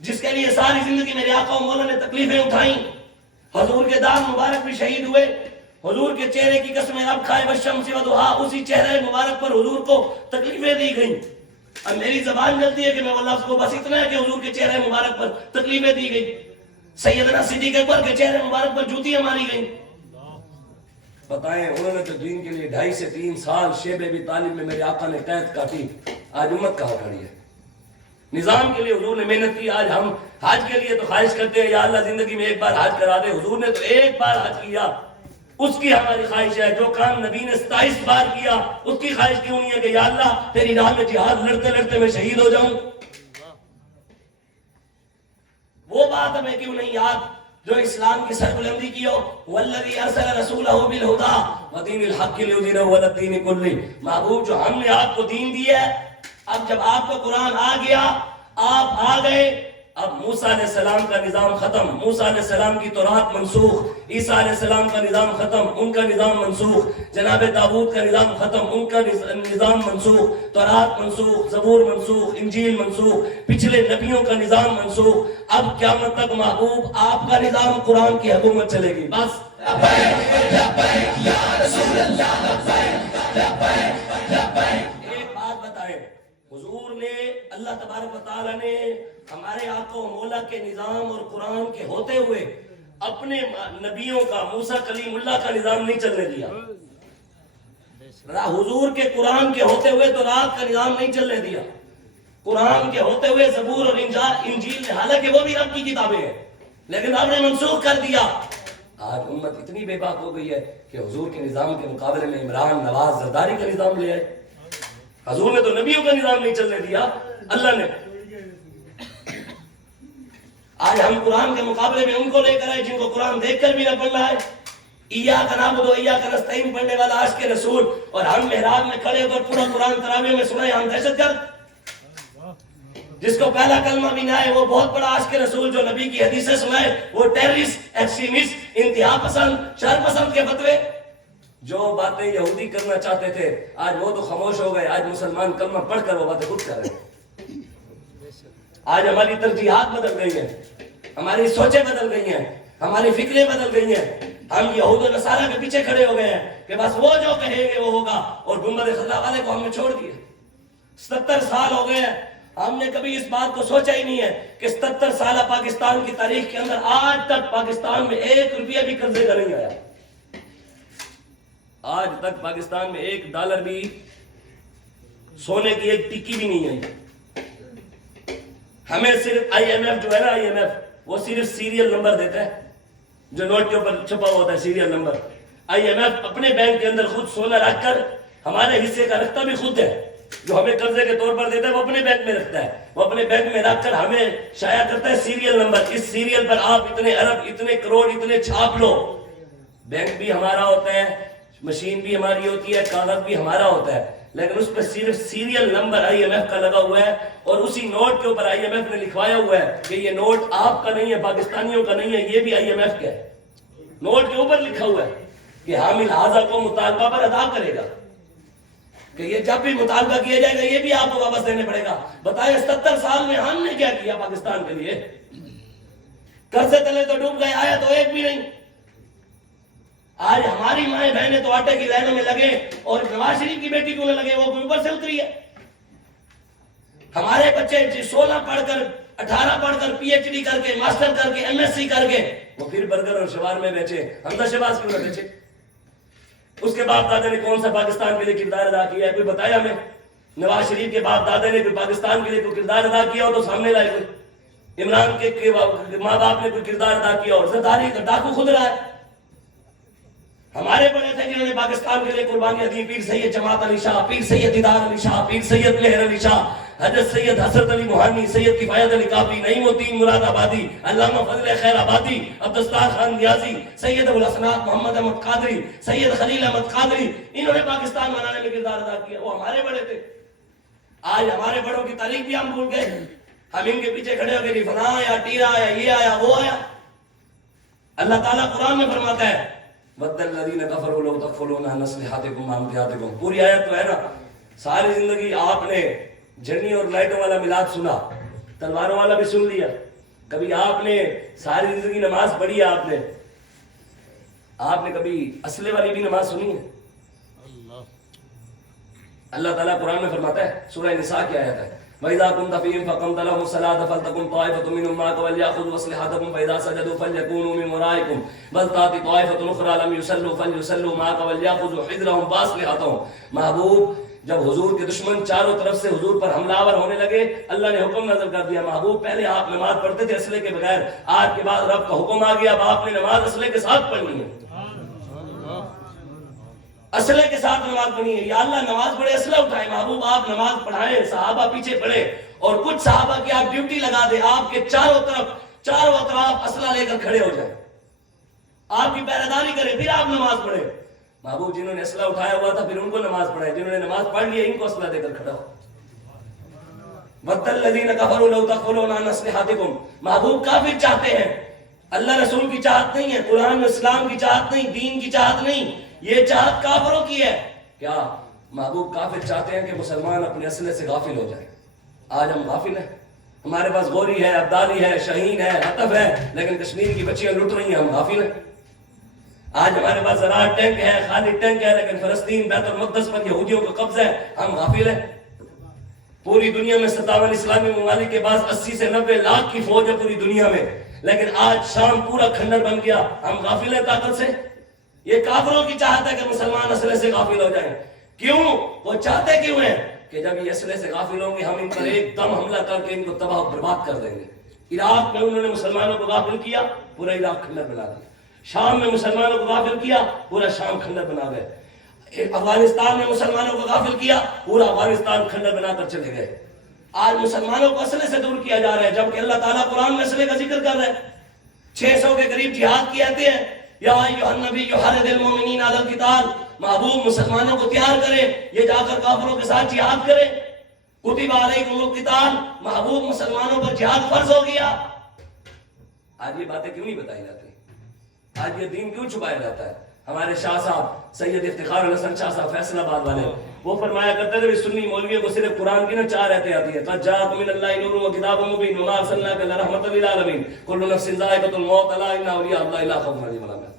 جس کے لیے ساری زندگی میرے آقا و مولا نے تکلیفیں اٹھائیں، حضور کے دام مبارک بھی شہید ہوئے، حضور کے چہرے کی قسمیں اب کھائے والشمس وضحاہا، اسی چہرے مبارک پر حضور کو تکلیفیں دی گئیں۔ اب میری زبان جلتی ہے کہ میں واللہ کو بس اتنا ہے کہ حضور کے چہرے مبارک پر تکلیفیں دی گئی، سیدنا صدیق اکبر کے چہرے مبارک پر جوتیاں ماری گئیں۔ بتائیں انہوں نے تو دین کے لیے 2.5 سے 3 سال شیب ابی طالب میں میرے آقا نے قید کاٹی، آج امت کہاں کھڑی ہے؟ نظام کے لیے حضور نے محنت کی۔ آج ہم حج کے لیے تو خواہش کرتے ہیں یا اللہ زندگی میں ایک بار حج کرا دے، حضور نے تو ایک بار حج کیا، اس کی ہماری خواہش ہے۔ جو کام نبی نے 27 بار کیا اس کی خواہش کیوں نہیں ہے کہ یا اللہ تیری راہ میں جہاد لڑتے لڑتے میں شہید ہو جاؤں؟ وہ بات ہمیں کیوں نہیں یاد جو اسلام کی سربلندی کی ہو، والذی ارسل رسولہ بالہدی ودین الحق لیظہرہ علی الدین کلہ۔ محبوب جو ہم نے آپ کو دین دی ہے، اب جب آپ کو قرآن آ گیا، آپ آ گئے، اب موسیٰ علیہ السلام کا نظام ختم، موسیٰ علیہ السلام کی تورات منسوخ، عیسیٰ علیہ السلام کا نظام ختم، ان کا نظام منسوخ، جناب داؤد کا نظام ختم، ان کا نظام منسوخ، تورات منسوخ، زبور منسوخ، انجیل منسوخ، پچھلے نبیوں کا نظام منسوخ۔ اب قیامت تک محبوب آپ کا نظام قرآن کی حکومت چلے گی۔ بس ایک بات بتائیں، حضور نے، اللہ تبارک و تعالیٰ نے ہمارے آقا و مولا کے نظام اور قرآن کے ہوتے ہوئے اپنے نبیوں کا، موسیٰ کلیم اللہ کا نظام نہیں چلنے دیا۔ حضور کے قرآن کے ہوتے ہوئے تو رات کا نظام نہیں چلنے دیا، قرآن کے ہوتے ہوئے زبور اور انجیل، حالانکہ وہ بھی رب کی کتابیں ہیں، لیکن آپ نے منسوخ کر دیا۔ آج امت اتنی بے باک ہو گئی ہے کہ حضور کے نظام کے مقابلے میں عمران، نواز، زرداری کا نظام لے آئے۔ حضور نے تو نبیوں کا نظام نہیں چلنے دیا، اللہ نے۔ آج ہم قرآن کے مقابلے میں ان کو لے کر آئے جن کو قرآن دیکھ کر بھی نہ پڑھنا ہے۔ ایاک نعبد و ایاک نستعین پڑھنے والا عاشق رسول، اور ہم محراب میں کھڑے ہو کر پورا قرآن تراویح میں سنائے ہم دہشت گرد۔ جس کو پہلا کلمہ بھی نہ ہے وہ بہت بڑا عاشق رسول، جو نبی کی حدیثیں سنائے، وہ ٹیررسٹ، ایکسٹریمسٹ، انتہا پسند، شر پسند کے فتوے، جو باتیں یہودی کرنا چاہتے تھے آج وہ تو خاموش ہو گئے، آج مسلمان کلمہ پڑھ کر وہ باتیں خود کر رہے ہیں۔ آج ہماری ترجیحات بدل گئی ہیں، ہماری سوچیں بدل گئی ہیں، ہماری فکریں بدل گئی ہیں، ہم یہود و نصارہ کے پیچھے کھڑے ہو گئے ہیں کہ بس وہ جو کہیں گے وہ ہوگا، اور گنبد خضرا والے کو ہم نے چھوڑ دیا۔ 77 سال ہو گئے ہیں، ہم نے کبھی اس بات کو سوچا ہی نہیں ہے کہ 77 سالہ پاکستان کی تاریخ کے اندر آج تک پاکستان میں 1 روپیہ بھی قرضے کا نہیں آیا۔ آج تک پاکستان میں $1 بھی سونے کی ایک ٹکی بھی نہیں آئی۔ ہمیں صرف IMF جو ہے نا IMF وہ صرف سیریل نمبر دیتا ہے، جو نوٹ کے اوپر چھپا ہوتا ہے سیریل نمبر۔ IMF اپنے بینک کے اندر خود سونا رکھ کر ہمارے حصے کا رکھتا بھی خود ہے، جو ہمیں قرضے کے طور پر دیتا ہے وہ اپنے بینک میں رکھتا ہے، وہ اپنے بینک میں رکھ کر ہمیں شائع کرتا ہے سیریل نمبر، اس سیریل پر آپ اتنے ارب، اتنے کروڑ، اتنے چھاپ لو۔ بینک بھی ہمارا ہوتا ہے، مشین بھی ہماری ہوتی ہے، کاغذ بھی ہمارا ہوتا ہے، لیکن اس پہ صرف سیریل نمبر IMF کا لگا ہوا ہے، اور اسی نوٹ کے اوپر IMF نے لکھوایا ہوا ہے کہ یہ نوٹ آپ کا نہیں ہے، پاکستانیوں کا نہیں ہے، یہ بھی IMF کا ہے۔ نوٹ کے اوپر لکھا ہوا ہے کہ حامل حاضہ کو مطالبہ پر ادا کرے گا، کہ یہ جب بھی مطالبہ کیا جائے گا یہ بھی آپ کو واپس دینے پڑے گا۔ بتائیں 77 سال میں ہم نے کیا کیا پاکستان کے لیے؟ قرضے تلے تو ڈوب گئے، آیا تو ایک بھی نہیں۔ آج ہماری مائیں بہنیں تو آٹے کی لائنوں میں لگے، اور نواز شریف کی بیٹی کیوں نہ لگے، وہ کوئی اوپر سے اتری ہے؟ ہمارے بچے 16 پڑھ کر، 18 پڑھ کر، PhD کر کے، ماسٹر کر کے، MSc کر کے وہ پھر برگر اور شوارمے بیچے، حمزہ شہباز کیوں نہ بیچے؟ اس کے باپ دادے نے کون سا پاکستان کے لیے کردار ادا کیا ہے؟ کوئی بتایا ہمیں؟ نواز شریف کے باپ دادے نے کوئی پاکستان کے لیے کوئی کردار ادا کیا ہو تو سامنے لائے کوئی؟ عمران کے ماں باپ نے کوئی کردار ادا کیا ہو؟ زرداری کا ڈاکو خود رہا ہے۔ ہمارے بڑے تھے جنہوں نے پاکستان کے لیے قربانیاں دی، پیر سید جماعت علی شاہ، پیر سید دیدار علی شاہ، پیر سید مہر علی شاہ، حضرت سید حسرت علی موہانی، سید کفایت علی کافی، نعیم الدین مراد آبادی، علامہ فضل خیر آبادی، عبدالستار خان نیازی، سید ابوالحسنات محمد احمد قادری، سید خلیل احمد قادری، انہوں نے پاکستان بنانے میں کردار ادا کیا، وہ ہمارے بڑے تھے۔ آج ہمارے بڑوں کی تاریخ بھی ہم بھول گئے، ہم ان کے پیچھے کھڑے ہو گئے، فلاں آیا، ٹیرا آیا، یہ آیا، وہ آیا۔ اللہ تعالیٰ قرآن میں فرماتا ہے وَدَّ الَّذِينَ كَفَرُوا لَوْ تَغْفُلُونَ عَنْ أَسْلِحَتِكُمْ وَأَمْتِعَتِكُمْ۔ پوری آیت تو ہے نا۔ ساری زندگی آپ نے جھنڈی اور لائٹوں والا میلاد سنا، تلواروں والا بھی سن لیا، کبھی آپ نے ساری زندگی نماز پڑھی ہے، آپ نے کبھی اسلحے والی بھی نماز سنی ہے؟ اللہ تعالیٰ قرآن میں فرماتا ہے، سورہ نساء کی آیت ہے، وَإِذَا كُنْتَ فِيهِمْ فَأَقَمْتَ لَهُمُ الصَّلَاةَ فَلْتَكُنْ طَائِفَةٌ مِّنْهُمْ مَعَكَ وَلْيَأْخُذُوا أَسْلِحَتَهُمْ فَإِذَا سَجَدُوا فَلْيَكُونُوا مِنْ وَرَائِكُمْ وَلْتَأْتِ طَائِفَةٌ أُخْرَىٰ لَمْ يُصَلُّوا فَلْيُصَلُّوا مَعَكَ وَلْيَأْخُذُوا حِذْرَهُمْ وَأَسْلِحَتَهُمْ۔ محبوب، جب حضور کے دشمن چاروں طرف سے حضور پر حملہ آور ہونے لگے، اللہ نے حکم نازل کر دیا، محبوب پہلے آپ نماز پڑھتے تھے اسلحے کے بغیر، آج کے بعد رب کا حکم آ گیا، اب آپ نے نماز اسلحے کے ساتھ پڑھنی ہے، اسلحے کے ساتھ نماز پڑھنی ہے۔ یا اللہ نماز پڑھے اسلحہ اٹھائے، محبوب آپ نماز پڑھائیں، صحابہ پیچھے پڑھے، اور کچھ صحابہ کی آپ ڈیوٹی لگا دے، آپ کے چاروں اطراف اسلحہ لے کر کھڑے ہو جائیں، آپ کی پہرےداری کرے، پھر آپ نماز پڑھے۔ محبوب جنہوں نے اسلحہ اٹھایا ہوا تھا پھر ان کو نماز پڑھائے، جنہوں نے نماز پڑھ لی ان کو اسلحہ دے کر کھڑا ہو۔ وَدَّ الَّذِينَ كَفَرُوا لَوْ تَغْفُلُونَ عَنْ أَسْلِحَتِكُمْ۔ محبوب کافر چاہتے ہیں، اللہ رسول کی چاہت نہیں ہے، قرآن اسلام کی چاہت نہیں، دین کی چاہت نہیں، یہ چاہت کافروں کی ہے۔ کیا محبوب کافر چاہتے ہیں کہ مسلمان اپنے اسلحے سے غافل ہو جائیں؟ آج ہم غافل ہیں، ہمارے پاس گوری ہے، عبدالی ہے، شہین ہے، حطف ہے، لیکن کشمیر کی بچیاں لٹ رہی ہیں، ہم غافل ہیں۔ آج ہمارے پاس زراعت ٹینک ہے، خالی ٹینک ہے، لیکن فلسطین بیت المقدس پر یہودیوں کا قبضہ ہے، ہم غافل ہیں۔ پوری دنیا میں 57 اسلامی ممالک کے پاس 80 سے 90 لاکھ کی فوج ہے پوری دنیا میں، لیکن آج شام پورا کھنڈر بن گیا، ہم غافل ہیں طاقت سے۔ یہ کافروں کی چاہت ہے کہ مسلمان اسلحے سے غافل ہو جائیں۔ کیوں؟ وہ چاہتے کیوں ہیں کہ جب یہ اسلحے سے غافل ہوں گے ہم ان پر ایک دم حملہ کر کے ان کو تباہ و برباد کر دیں گے۔ عراق میں انہوں نے مسلمانوں کو غافل کیا، پورا عراق کھنڈر بنا دیا۔ شام میں مسلمانوں کو غافل کیا، پورا شام کھنڈر بنا گئے۔ افغانستان میں مسلمانوں کو غافل کیا، پورا افغانستان کھنڈر بنا کر چلے گئے۔ آج مسلمانوں کو اسلحے سے دور کیا جا رہا ہے، جبکہ اللہ تعالیٰ قرآن میں اسلحے کا ذکر کر رہا ہے۔ 600 کے قریب جہاد کی آتے ہیں، یا ایھا النبی حرض المؤمنین علی القتال، محبوب مسلمانوں کو تیار کرے، یہ جا کر کافروں کے ساتھ جہاد کرے۔ کتب علیکم القتال، محبوب مسلمانوں پر جہاد فرض ہو گیا. آج یہ باتیں کیوں نہیں بتائی جاتی؟ آج یہ دین کیوں چھپایا جاتا ہے؟ ہمارے شاہ صاحب سید افتخار الحسن شاہ صاحب فیصل آباد والے وہ فرمایا کرتے تھے سنی مولویوں کو صرف قرآن کی نہ 4 آیتیں آتی ہیں، قد جاءکم من اللہ نور و کتاب مبین وما ارسلناک الا رحمۃ للعالمین کل نفس ذائقۃ الموت الا ان اولیاء اللہ لا خوف علیہم ولا هم يحزنون.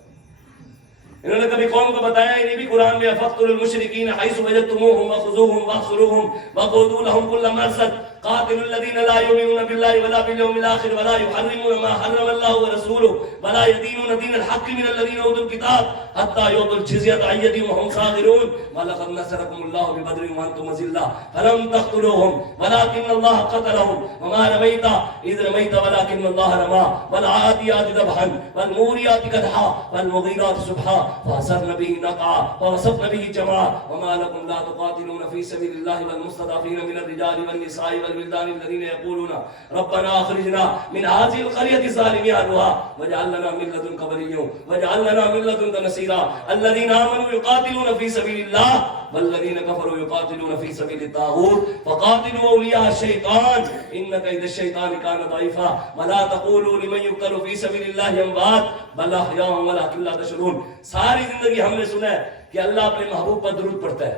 انہوں نے کبھی قوم کو بتایا ہی نہیں بھی قرآن میں فقتلوا المشرکین حیث وجدتموہم وخذوہم واحصروہم وقعدوا لهم كل مرصد قاتلوا الذين لا يؤمنون بالله ولا باليوم الاخر ولا يحرمون ما حرم الله ورسوله ولا يدينون دين الحق من الذين اوتوا الكتاب حتى يعطوا الجزية عن يد وهم صاغرون ولقد نصركم الله ببدر وانتم اذلة فلم تقتلوهم ولكن الله قتلهم وما رميت اذ رميت ولكن الله رمى والعاديات ذبحا والموريات قدحا والمغيرات صبحا فأثرن به نقعا فوسطن به جمعا وما لكم لا تقاتلون في سبيل الله والمستضعفين من الرجال والنساء والولدان الذين يقولون ربنا اخرجنا من هذه القرية الظالم اهلها واجعل لنا من لدنك وليا واجعل لنا من لدنك نصيرا الذين آمنوا يقاتلون في سبيل الله والذين كفروا يقاتلون في سبيل الطاغوت فقاتلوا أولياء الشيطان إن كيد الشيطان كان ضعيفا ولا تقولوا لمن يقتل في سبيل الله أموات بل أحياء ولكن لا تشعرون. ساری زندگی ہم نے سنا ہے کہ اللہ اپنے محبوب پر درود پڑھتا ہے.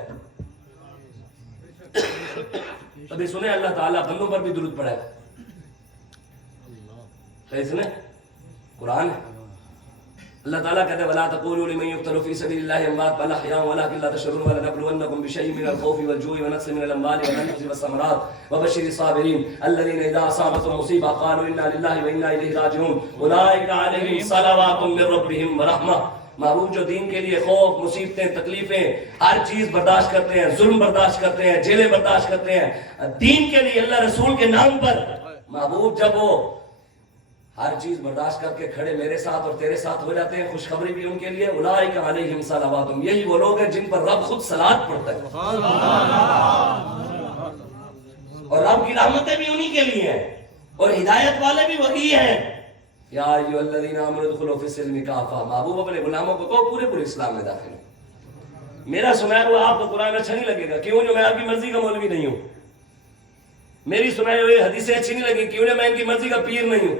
کبھی سنے اللہ تعالیٰ بندوں پر بھی درود پڑھا ہے؟ کہیں سنے؟ قرآن ہے. اللہ تعالیٰ کہتے ہیں وَلَا تَقُولُوا لِمَن يُقْتَلُ فِي سَبِيلِ اللَّهِ أَمْوَاتٌ بَلْ أَحْيَاءٌ وَلَكِنْ لَا تَشْعُرُونَ وَلَنَبْلُوَنَّكُم بِشَيْءٍ مِّنَ الْخَوْفِ وَالْجُوعِ وَنَقْصٍ مِّنَ الْأَمْوَالِ وَالْأَنفُسِ وَالثَّمَرَاتِ وَبَشِّرِ الصَّابِرِينَ الَّذِينَ إِذَا أَصَابَتْهُم مُّصِيبَةٌ قَالُوا إِنَّا لِلَّهِ وَإِنَّا إِلَيْهِ رَاجِعُونَ أُولَٰئِكَ عَلَيْهِمْ صَلَوَاتٌ مِّن رَّبِّهِمْ وَرَحْمَةٌ. محبوب جو دین کے لیے خوف، مصیبتیں، تکلیفیں، ہر چیز برداشت کرتے ہیں، ظلم برداشت کرتے ہیں، جیلیں برداشت کرتے ہیں دین کے لیے اللہ رسول کے نام پر. محبوب جب وہ ہر چیز برداشت کر کے کھڑے میرے ساتھ اور تیرے ساتھ ہو جاتے ہیں، خوشخبری بھی ان کے لیے اولئک علیہم صلوات. یہی وہ لوگ ہیں جن پر رب خود صلوات پڑھتا ہے اور رب کی رحمتیں بھی انہی کے لیے ہیں اور ہدایت والے بھی وہی ہیں. یا ایھا الذین آمنوا ادخلوا فی السلم کافہ. محبوب اپنے غلاموں کو کہو پورے اسلام میں داخل ہو. میرا سنایا ہوا آپ کو قرآن اچھا نہیں لگے گا کیوں جو میں آپ کی مرضی کا مولوی نہیں ہوں. میری سنائی ہوئی حدیثیں اچھی نہیں لگی کیوں جو میں ان کی مرضی کا پیر نہیں ہوں.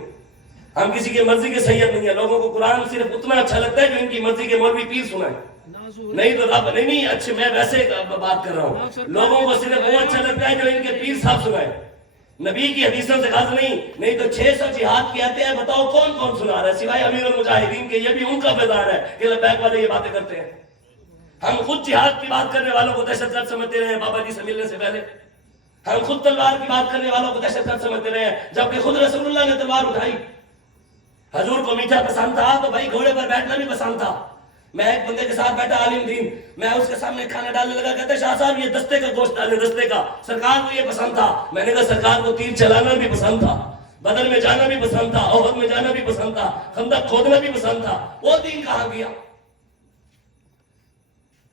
ہم کسی کی مرضی کے سید نہیں ہیں. لوگوں کو قرآن صرف اتنا اچھا لگتا ہے جو ان کی مرضی کے مولوی پیر سنائیں. نہیں تو رب نہیں اچھے میں ویسے بات کر رہا ہوں. لوگوں کو صرف وہ اچھا لگتا ہے جو ان کے پیر صاحب سنائیں. نبی کی حدیثوں سے غرض نہیں تو 600 جہاد کہتے ہیں. بتاؤ کون کون سنا رہا ہے سوائے امیر المجاہدین کے؟ یہ بھی ان کا بیدار ہے کہ لبیک والے یہ باتیں کرتے ہیں. ہم خود جہاد کی بات کرنے والوں کو دہشت گرد سمجھتے رہے ہیں بابا جی سے ملنے سے پہلے. ہم خود تلوار کی بات کرنے والوں کو دہشت گرد سمجھتے رہے ہیں جبکہ خود رسول اللہ نے تلوار اٹھائی. حضور کو میٹھا پسند تھا تو بھائی گھوڑے پر بیٹھنا بھی پسند تھا. میں ایک بندے کے ساتھ بیٹھا عالم دین، میں اس کے سامنے کھانا ڈالنے لگا. کہتے شاہ صاحب یہ دستے کا گوشت ڈالے، دستے کا. سرکار کو یہ پسند تھا. میں نے کہا سرکار کو تیر چلانا بھی پسند تھا، بدر میں جانا بھی پسند تھا، احد میں جانا بھی پسند تھا، خندق کھودنا بھی پسند تھا. وہ دین کہاں گیا؟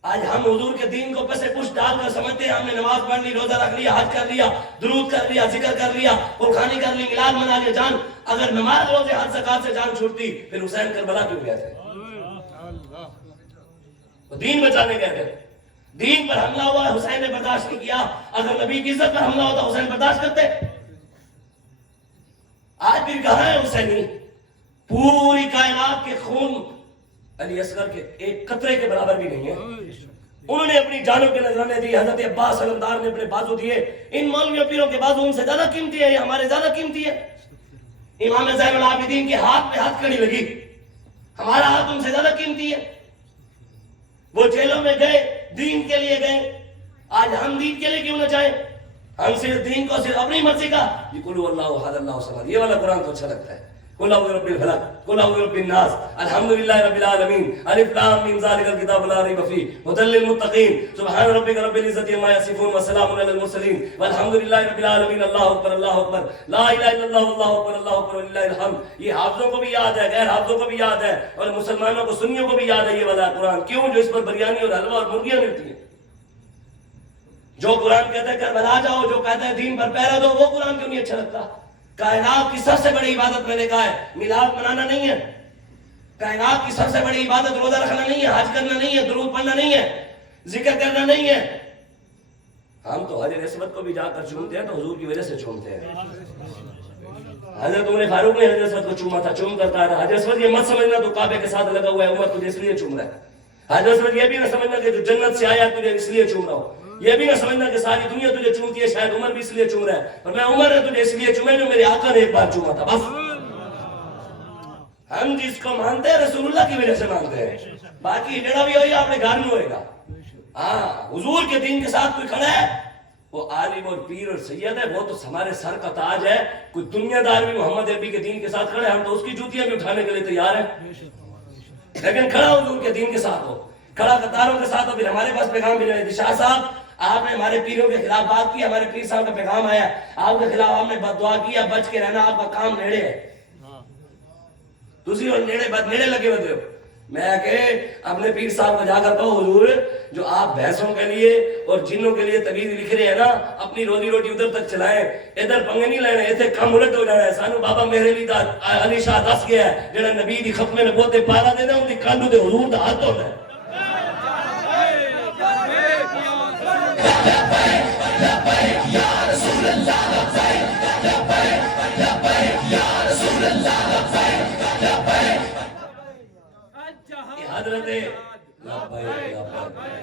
آج ہم حضور کے دین کو پسے پش ڈال کر سمجھتے ہیں ہم نے نماز پڑھ لی، روزہ رکھ لیا، حج کر لیا، درود کر لیا، ذکر کر لیا، قربانی کر لی، میلاد منا لیا. جان اگر نماز روزے حج زکات سے جان چھوٹتی پھر حسین کربلا کیوں گیا تھا؟ دین بچانے گئے تھے. دین پر حملہ ہوا حسین نے برداشت نہیں کیا. اگر نبی کی عزت پر حملہ ہوتا حسین برداشت کرتے؟ آج بھی کہاں ہے حسینی؟ پوری کائنات کے خون علی اصغر کے ایک قطرے کے برابر بھی نہیں ہے. انہوں نے اپنی جانوں کے نذرانے دی. حضرت عباس علمدار نے اپنے بازو دیے. ان مولویوں پیروں کے بازو ان سے زیادہ قیمتی ہے، یہ ہمارے زیادہ قیمتی ہے. امام زین العابدین کے ہاتھ پہ ہاتھ کڑی لگی، ہمارا ہاتھ ان سے زیادہ قیمتی ہے. وہ جیلوں میں گئے، دین کے لیے گئے. آج ہم دین کے لیے کیوں نہ جائیں؟ ہم صرف دین کو صرف اپنی مرضی کا یہ قل هو اللہ احد اللہ الصمد یہ والا قرآن تو اچھا لگتا ہے. قل اعوذ برب الفلق قل اعوذ برب الناس الحمدللہ رب العالمین الف لام میم ذالک الکتاب لا ریب فیہ ھدی للمتقین سبحان ربک رب العزۃ عما یصفون وسلام علی المرسلین والحمدللہ رب العالمین. اللہ اکبر اللہ اکبر لا الہ الا اللہ واللہ اکبر اللہ اکبر وللہ الحمد. یہ حافظوں کو بھی یاد ہے، غیر حافظوں کو بھی یاد ہے اور مسلمانوں کو سنیوں کو بھی یاد ہے یہ والا قرآن. کیوں؟ جو اس پر بریانی اور حلوہ اور مرغیاں ملتی ہیں. جو قرآن کہتا ہے کربلا جاؤ، جو کہتا ہے دین پر پہرا دو، وہ قرآن کیوں نہیں اچھا لگتا؟ کائنات کی سب سے بڑی عبادت میں نے کہا ہے میلاد منانا نہیں ہے. کائنات کی سب سے بڑی عبادت روزہ رکھنا نہیں ہے، حج کرنا نہیں ہے، درود پڑھنا نہیں ہے، ذکر کرنا نہیں ہے. ہم تو حجر اسود کو بھی جا کر چومتے ہیں تو حضور کی وجہ سے چومتے ہیں. حضرت عمر فاروق نے حجر اسود کو چوما تھا, چوم کرتا رہا. حجر اسود یہ مت سمجھنا تو کعبے کے ساتھ لگا ہوا ہے عمر تجھے اس لیے چوم رہا ہے. حجر اسود یہ بھی نہ سمجھنا کہ جو جنت سے آیا تجھے اس لیے چوم رہا ہوں. یہ بھی نہ سمجھنا کہ ساری دنیا تجھے چومتی ہے, شاید عمر بھی اس لیے چوم رہا ہے, پر میں عمر نے تجھے اس لیے چوما جو میرے آقا نے ایک بار چوما تھا بس. ہم جس کو مانتے ہیں رسول اللہ کی وجہ سے مانتے ہیں, باقی جڑا بھی ہوئے اپنے گھر میں ہوئے گا. ہاں حضور کے دین کے ساتھ کوئی کھڑا ہے وہ عالم اور پیر اور سید ہے, وہ تو ہمارے سر کا تاج ہے. کوئی دنیا دار بھی محمد عربی کے دین کے ساتھ کھڑے ہیں, ہم تو اس کی جوتیاں بھی اٹھانے کے لیے تیار ہیں, لیکن کھڑا حضور کے دین کے ساتھ ہو, کھڑا قطاروں کے ساتھ ہو. پھر ہمارے پاس پیغام بھی نہیں. شاہ صاحب آپ نے ہمارے پیروں کے خلاف بات کی, ہمارے پیر صاحب کا پیغام آیا, آپ کے خلاف آپ نے بد دعا کیا, بچ کے رہنا, آپ کا کام نیڑے ہے. دوسری اور نیڑے لگے ہوتے ہو. میں کہ اپنے پیر صاحب کو جا کر کہو حضور جو آپ بھینسوں کے لیے اور جنوں کے لیے تبیز لکھ رہے ہیں نا, اپنی روزی روٹی ادھر تک چلائیں, ادھر پنگے نہیں لینے, ایسے کام الٹ ہو جانا ہے. سانو بابا میرے لیے علی شاہ دس گیا ہے جڑا نبی دی ختم نبوت پارا دینا, ان دی کانڈو دے حضور دا ہاتھ ہونا ہے. یا رسول اللہ لبیک لبیک لبیک یا رسول اللہ لبیک لبیک.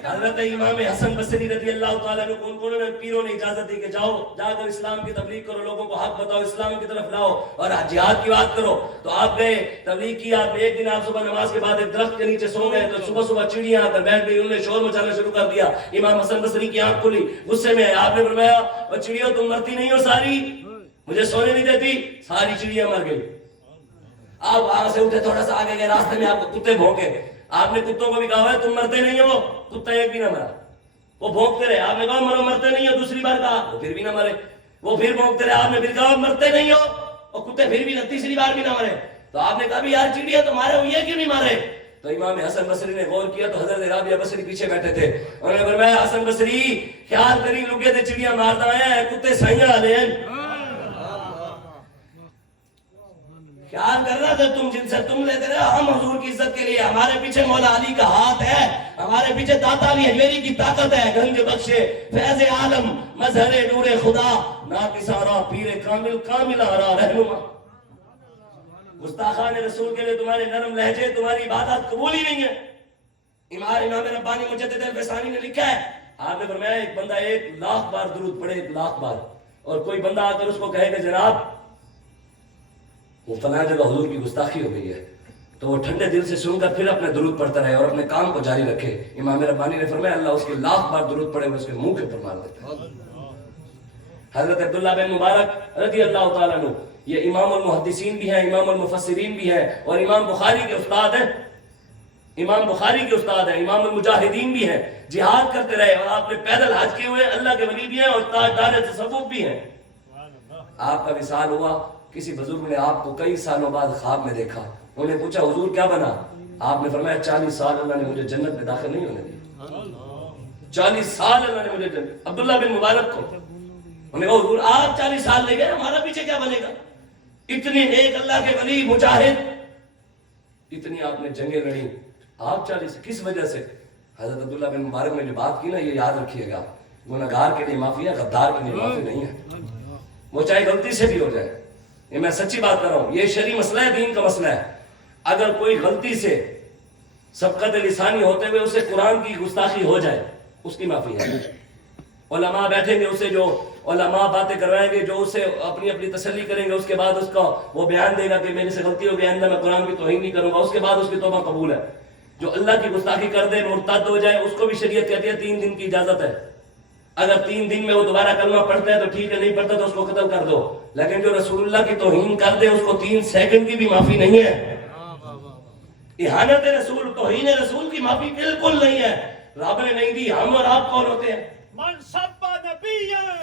حضرت امام حسن بصری رضی اللہ تعالیٰ عنہ کو انہوں نے پیروں نے اجازت دی کہ جاؤ جا کر اسلام کی تبلیغ کرو, لوگوں کو حق بتاؤ, اسلام کی طرف لاؤ اور جہاد کی بات کرو. تو آپ گئے, تبلیغ کی. آپ ایک دن آپ صبح نماز کے بعد ایک درخت کے نیچے سو گئے, تو صبح صبح چڑیاں آ کر بیٹھ گئی, انہوں نے شور مچانا شروع کر دیا. امام حسن بصری کی آنکھ کھلی, غصے میں آپ نے فرمایا وہ چڑیوں تم مرتی نہیں ہو ساری, مجھے سونے نہیں دیتی, ساری چڑیاں مر گئی. آپ وہاں سے اٹھے, تھوڑا سا آگے گئے, راستے میں آپ کو کتے بھونکے. آپ نے کتوں کو بھی کہا ہے تم مرتے نہیں ہو, کتا ایک بھی نہ مرا, وہ بھونکتے رہے. آپ نے کہا مرو, مرتے نہیں ہو, دوسری بار کہا, وہ پھر بھی نہ مرے. وہ پھر بھونکتے رہے, آپ نے پھر کہا مرتے نہیں ہو, اور کتے پھر بھی تیسری بار بھی نہ مرے. تو آپ نے کہا بھی یار چڑیا تو مارے ہوئی ہے کیوں نہیں مارے. تو امام حسن بصری نے غور کیا تو حضرت رابعہ بصری پیچھے بیٹھے تھے. انہوں نے فرمایا حسن بصری خیال کری لگے تے چڑیا ماردا ہے, کتے سائیاں والے ہیں. خیال کر رہا تھا تم جن سے تم لیتے رہے, ہم حضور کی عزت کے لیے, ہمارے پیچھے مولا علی کا ہاتھ ہے, ہمارے پیچھے داتا علی حجویری کی طاقت ہے, گنج بخشے فیض عالم مظہر نور خدا ناقصارا پیر کامل کامل آرا رہنما. گستاخان رسول کے لیے تمہارے نرم لہجے, تمہاری عبادت قبول ہی نہیں ہے. امام ربانی مجدد الفسانی نے لکھا ہے, آپ نے فرمایا ایک بندہ 1,00,000 بار درود پڑھے, 1,00,000 بار, اور کوئی بندہ آ کر اس کو کہے کہ جناب وہ فلاں جگہ حضور کی گستاخی ہو گئی ہے, تو وہ ٹھنڈے دل سے سن کر پھر اپنے درود پڑھتا رہے اور اپنے کام کو جاری رکھے. امام ربانی نے فرمایا اللہ اس کے 1,00,000 بار درود پڑھے, وہ اس کے منہ کے اوپر مار دیتا ہے. حضرت عبداللہ بن مبارک رضی اللہ تعالیٰ عنہ یہ امام المحدثین بھی ہیں, امام المفسرین بھی ہیں, اور امام بخاری کے استاد ہیں, امام بخاری کے استاد ہیں, امام المجاہدین بھی ہیں, جہاد کرتے رہے, اور آپ نے پیدل حج کیے ہوئے, اللہ کے ولی بھی ہیں اور تاجدار تصوف بھی ہیں. آپ کا وصال ہوا, کسی بزرگ نے آپ کو کئی سالوں بعد خواب میں دیکھا. انہوں نے پوچھا حضور کیا بنا؟ آپ نے فرمایا 40 سال اللہ نے مجھے جنت میں داخل نہیں ہونے دیا. 40 سال اللہ نے مجھے جنت. عبداللہ بن مبارک کو انہوں نے کہا حضور آپ 40 سال لے گئے, ہمارا پیچھے کیا بنے گا؟ اتنی نیک اللہ کے ولی مجاہد, اتنی آپ نے جنگیں لڑی, آپ 40 کس وجہ سے؟ حضرت عبداللہ بن مبارک نے جو بات کی نا, یہ یاد رکھیے گا, گنہگار کے لیے معافی ہے, غدار کے لیے معافی نہیں ہے. وہ چاہے غلطی سے بھی ہو جائے, یہ میں سچی بات کر رہا ہوں, یہ شرعی مسئلہ ہے, دین کا مسئلہ ہے. اگر کوئی غلطی سے سبقت لسانی ہوتے ہوئے اسے قرآن کی گستاخی ہو جائے, اس کی معافی ہے. علماء بیٹھیں گے, اسے جو علماء باتیں کروائیں گے, جو اسے اپنی اپنی تسلی کریں گے, اس کے بعد اس کا وہ بیان دے گا کہ میرے سے غلطی ہو گئی, آئندہ میں قرآن کی توہین نہیں کروں گا, اس کے بعد اس کی توبہ قبول ہے. جو اللہ کی گستاخی کر دے, مرتد ہو جائے, اس کو بھی شریعت کہتی ہے 3 دن کی اجازت ہے. اگر 3 دن میں وہ دوبارہ کلمہ پڑھتا ہے تو ٹھیک ہے, نہیں پڑھتا تو اس کو قتل کر دو. لیکن جو رسول اللہ کی توہین کر دے, اس کو 3 سیکنڈ کی بھی معافی نہیں ہے. اہانت رسول, توہین رسول کی معافی بالکل نہیں ہے, رب نے نہیں دی. ہم اور آپ کون ہوتے ہیں؟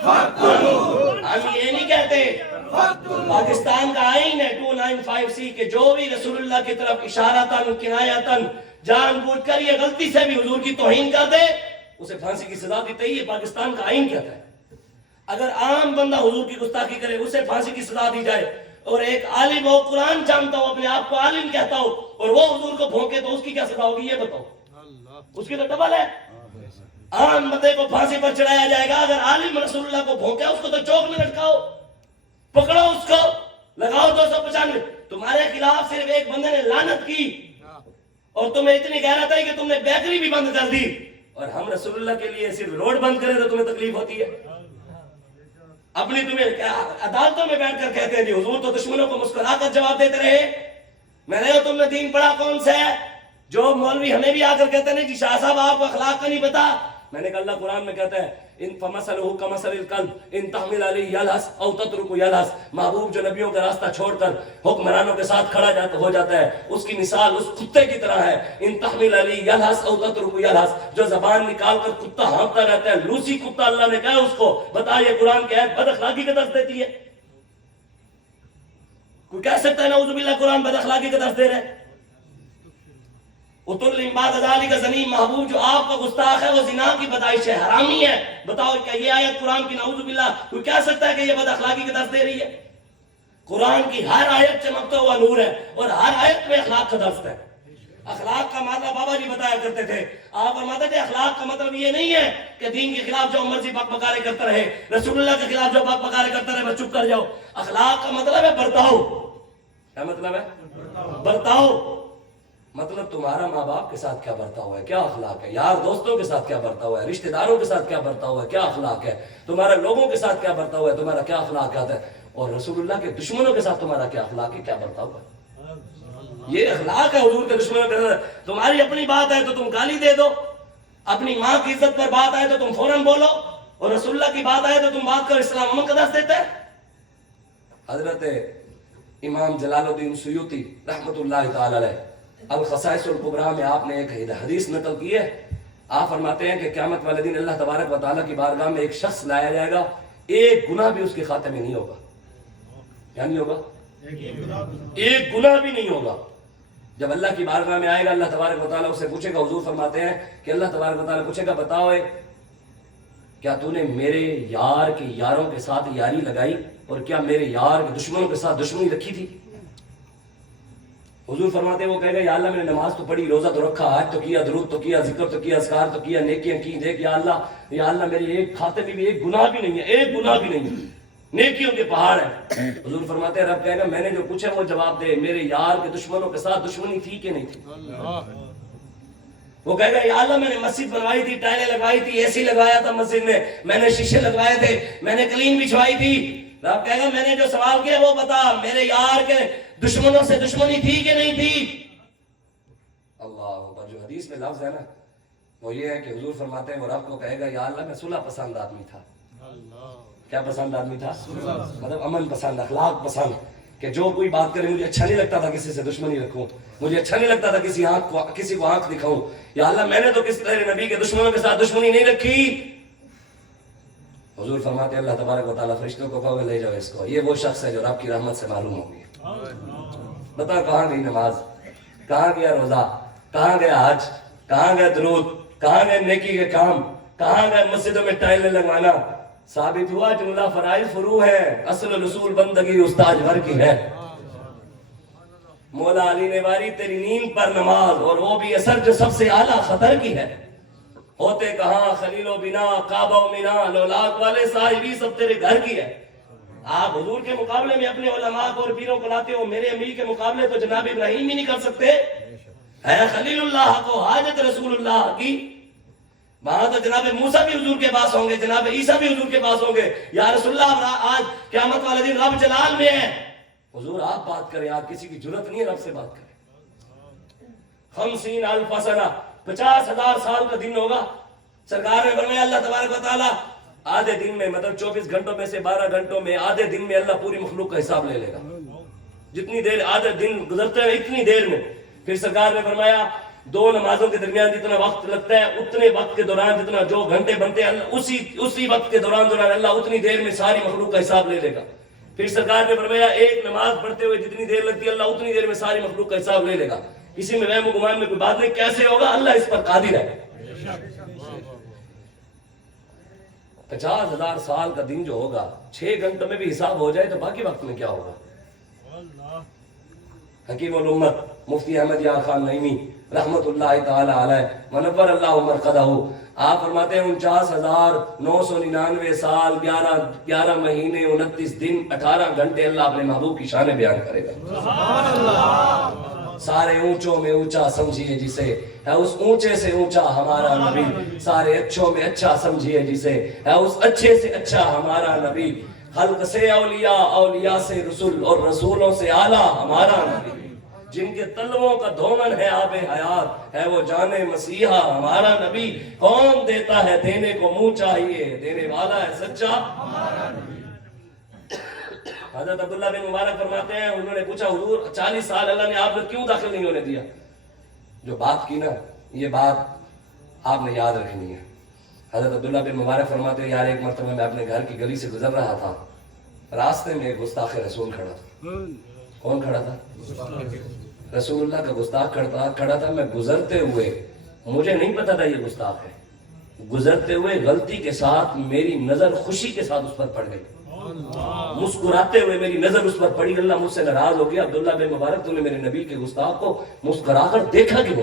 ہم یہ نہیں کہتے. پاکستان کا آئین ہے 295C کہ جو بھی رسول اللہ کی طرف اشارتاً کنایتاً جان بوجھ کر یہ غلطی سے بھی حضور کی توہین کر دے, اسے پھانسی کی سزا دیتے ہی. یہ پاکستان کا آئین کہتا ہے. اگر عام بندہ حضور کی گستاخی کرے, اسے پھانسی کی سزا دی جائے, اور ایک عالم ہو, قرآن جانتا ہو, اپنے آپ کو عالم کہتا ہو, اور وہ حضور کو بھونکے, تو اس کی کیا سزا ہوگی یہ بتاؤ؟ اس کی تو ڈبل ہے. عام بندے کو پھانسی پر چڑھایا جائے گا، اگر عالم رسول اللہ کو بھونکے اس کو تو چوک میں لٹکاؤ، پکڑو اس کو، لگاؤ 295۔ تمہارے خلاف صرف ایک بندے نے لعنت کی اور تمہیں اتنی غیرت ہے کہ تم نے بیکری بھی بند کر دی، اور ہم رسول اللہ کے لیے صرف روڈ بند کریں تو تمہیں تکلیف ہوتی ہے۔ اپنی تمہیں عدالتوں میں بیٹھ کر کہتے ہیں جی حضور تو دشمنوں کو مسکرا کر جواب دیتے رہے۔ میں نے تم نے دین پڑھا کون سا ہے؟ جو مولوی ہمیں بھی آ کر کہتے ہیں جی شاہ صاحب آپ کو اخلاق کا نہیں پتا۔ میں نے کہا اللہ قرآن میں کہتا ہے ان فمثلہ کمثل الکلب ان تحمل علیہ یلہث او تترکہ یلہث۔ محبوب جو نبیوں کا راستہ چھوڑ کر حکمرانوں کے ساتھ کھڑا ہو جاتا ہے، اس کی مثال اس کتے کی طرح ہے۔ ان تحمل علیہ یلہث او تترکہ یلہث، جو زبان نکال کر کتا ہانکتا رہتا ہے، لوسی کتا اللہ نے کہا اس کو۔ بتا یہ قرآن کی آیت بد اخلاقی کا درس دیتی ہے؟ کوئی کہہ سکتا ہے نعوذ باللہ قرآن بد اخلاقی کا درس دے رہے؟ اتل بعد ذالک زنیم، محبوب جو آپ کا گستاخ ہے وہ زنا کی پیدائش ہے، حرامی ہے۔ بتاؤ کیا یہ آیت قرآن کی نعوذ باللہ کوئی کہہ سکتا ہے کہ یہ بد اخلاقی کا درس دے رہی ہے؟ قرآن کی ہر آیت چمکتا ہوا نور ہے اور ہر آیت میں اخلاق کا درس ہے۔ اخلاق کا مطلب بابا جی بتایا کرتے تھے، آپ فرماتے تھے اخلاق کا مطلب یہ نہیں ہے کہ دین کے خلاف جو مرضی بک بکارے کرتا رہے، رسول اللہ کے خلاف جو بک بکارے کرتا رہے بس چپ کر جاؤ۔ اخلاق کا مطلب ہے برتاؤ۔ کیا مطلب ہے؟ برتاؤ۔ مطلب تمہارا ماں باپ کے ساتھ کیا برتاؤ ہے، کیا اخلاق ہے، یار دوستوں کے ساتھ کیا برتاؤ ہے، رشتہ داروں کے ساتھ کیا برتاؤ ہے، کیا اخلاق ہے، تمہارا لوگوں کے ساتھ کیا برتاؤ ہے، تمہارا کیا اخلاقیات ہے، اور رسول اللہ کے دشمنوں کے ساتھ تمہارا کیا اخلاق ہے، کیا برتاؤ ہے۔ یہ اخلاق ہے حضور کے دشمنوں کے ساتھ۔ تمہاری اپنی بات ہے تو تم گالی دے دو، اپنی ماں کی عزت پر بات آئے تو تم فوراً بولو، اور رسول اللہ کی بات آئے تو تم بات کر اسلام امن کا درس دیتے ہیں۔ حضرت امام جلال الدین سیوطی رحمت اللہ تعالی علیہ الخصائص الکبریٰ میں آپ نے ایک حدیث نقل کی ہے۔ آپ فرماتے ہیں کہ قیامت والے دن اللہ تبارک و تعالیٰ کی بارگاہ میں ایک شخص لایا جائے گا، ایک گناہ بھی اس کے خاتے میں نہیں ہوگا۔ کیا نہیں ہوگا؟ ایک گناہ بھی نہیں ہوگا۔ جب اللہ کی بارگاہ میں آئے گا اللہ تبارک و تعالیٰ اسے پوچھے گا، حضور فرماتے ہیں کہ اللہ تبارک و تعالیٰ پوچھے گا بتاؤ کیا تو نے میرے یار کے یاروں کے ساتھ یاری لگائی اور کیا میرے یار کے دشمنوں کے ساتھ دشمنی رکھی تھی؟ حضور فرماتے ہیں وہ کہے گا یا اللہ میں نے نماز تو پڑھی، روزہ تو رکھا، حج تو کیا، درود تو کیا، ذکر تو کیا، اذکار تو کیا، نیکیاں کی، دیکھ یا اللہ میرے ایک کھاتے میں بھی ایک گناہ بھی نہیں ہے، ایک گناہ بھی نہیں ہے، نیکیوں کے پہاڑ ہیں۔ حضور فرماتے ہیں رب کہے گا میں نے جو پوچھا وہ جواب دے، میرے یار کے دشمنوں کے ساتھ دشمنی تھی کہ نہیں تھی؟ وہ کہے گا یا اللہ میں نے مسجد بنوائی تھی، ٹائلیں لگوائی تھی، اے سی لگوایا تھا مسجد میں نے شیشے لگوائے تھے، میں نے کلین بچھوائی تھی۔ رب کہے گا میں نے جو سوال کیا وہ بتا، میرے یار کے دشمنوں سے دشمنی تھی کہ نہیں تھی؟ اللہ اکبر۔ جو حدیث میں لفظ ہے نا وہ یہ ہے کہ حضور فرماتے ہیں وہ رب کو کہے گا یا اللہ میں صلح پسند آدمی تھا۔ کیا پسند آدمی تھا؟ مطلب امن پسند، اخلاق پسند، کہ جو کوئی بات کرے مجھے اچھا نہیں لگتا تھا کسی سے دشمنی رکھوں، مجھے اچھا نہیں لگتا تھا کسی کو آنکھ دکھاؤں۔ یا اللہ میں نے تو کس طرح نبی کے دشمنوں کے ساتھ دشمنی نہیں رکھی۔ حضور فرماتے ہیں اللہ تبارک و تعالیٰ فرشتوں کو کہو لے جاؤ اس کو، یہ وہ شخص ہے جو رب کی رحمت سے معلوم ہوگی۔ بتا کہاں گئی نماز، کہاں گیا روزہ، کہاں گیا حج، کہاں گیا درود، کہاں گئے نیکی کے کام، کہاں گئے مسجدوں میں ٹائلیں لگوانا؟ ثابت ہوا جملہ فرائض فروع ہے، اصل الاصول بندگی استاذ بھر کی ہے۔ مولا علی نے واری تیری نیند پر نماز، اور وہ بھی اثر جو سب سے اعلیٰ خطر کی ہے۔ ہوتے کہاں خلیل و بنا، کعبہ و منا، لولاک والے صاحبی سب تیرے گھر کی ہے۔ آپ حضور کے مقابلے میں اپنے علماء اور پیروں کو لاتے ہو، میرے امیر کے مقابلے تو جناب ابراہیم ہی نہیں کر سکتے۔ ہے خلیل اللہ کو حاجت رسول اللہ کی، وہاں تو جناب موسیٰ بھی حضور کے پاس ہوں گے، جناب عیسیٰ بھی حضور کے پاس ہوں گے۔ یا رسول اللہ آج قیامت والے دن رب جلال میں ہے، حضور آپ بات کریں، آپ کسی کی جرت نہیں ہے رب سے بات کریں۔ 50,000 سنہ، 50,000 سال کا دن ہوگا۔ سرکار نے فرمایا اللہ تبارک و تعالیٰ آدھے دن میں، مطلب 24 گھنٹوں میں سے 12 گھنٹوں میں آدھے دن میں اللہ پوری مخلوق کا حساب لے لے گا۔ جتنی دیر آدھے دن گزرتے ہیں اتنی دیر میں۔ پھر سرکار نے فرمایا 2 نمازوں کے درمیان جتنا وقت لگتا ہے اتنے وقت کے دوران جتنا جو گھنٹے بنتے ہیں اسی وقت کے دوران اللہ اتنی دیر میں ساری مخلوق کا حساب لے لے گا۔ پھر سرکار نے فرمایا ایک نماز پڑھتے ہوئے جتنی دیر لگتی ہے اللہ اتنی دیر میں ساری مخلوق کا حساب لے لے گا۔ کسی میں وہم و گمان میں کوئی بات نہیں، کیسے ہوگا؟ اللہ اس پر قادر ہے۔ 50,000 سال کا دن جو ہوگا 6 گھنٹوں میں بھی حساب ہو جائے تو باقی وقت میں کیا ہوگا؟ حکیم الامت مفتی احمد یار خان نعیمی رحمت اللہ تعالی علیہ منور اللہ مرقدہ، آپ فرماتے ہیں 49,999 سال 11 مہینے 29 دن 18 گھنٹے اللہ اپنے محبوب کی شان بیان کرے گا. سارے اونچوں میں اونچا سمجھیے جسے، ہے اس اونچے سے اونچا ہمارا نبی. سارے اچھوں میں اچھا سمجھیے جسے، ہے اس اچھے سے اچھا ہمارا نبی. خلق سے اولیاء، اولیاء سے رسول، اور رسولوں سے اعلیٰ ہمارا نبی. جن کے تلووں کا دھومن ہے آب حیات، ہے وہ جان مسیحا ہمارا نبی. کون دیتا ہے دینے کو منہ چاہیے، دینے والا ہے سچا ہمارا نبی. حضرت عبداللہ بن مبارک فرماتے ہیں، انہوں نے پوچھا حضور 40 سال اللہ نے آپ کو کیوں داخل نہیں ہونے دیا؟ جو بات کی نا یہ بات آپ نے یاد رکھنی ہے. حضرت عبداللہ بن مبارک فرماتے ہیں، یار ایک مرتبہ میں اپنے گھر کی گلی سے گزر رہا تھا، راستے میں ایک گستاخ رسول کھڑا تھا. کون کھڑا تھا؟ رسول اللہ کا گستاخ کھڑا تھا. میں گزرتے ہوئے، مجھے نہیں پتا تھا یہ گستاخ ہے، گزرتے ہوئے غلطی کے ساتھ میری نظر خوشی کے ساتھ اس پر پڑ گئی. مسکراتے ہوئے میری نظر اس پر پڑی. اللہ مجھ سے ناراض ہو گیا، عبداللہ بن مبارک تو نے میرے نبی کے گستاخ کو مسکرا کر دیکھا کیوں تھا؟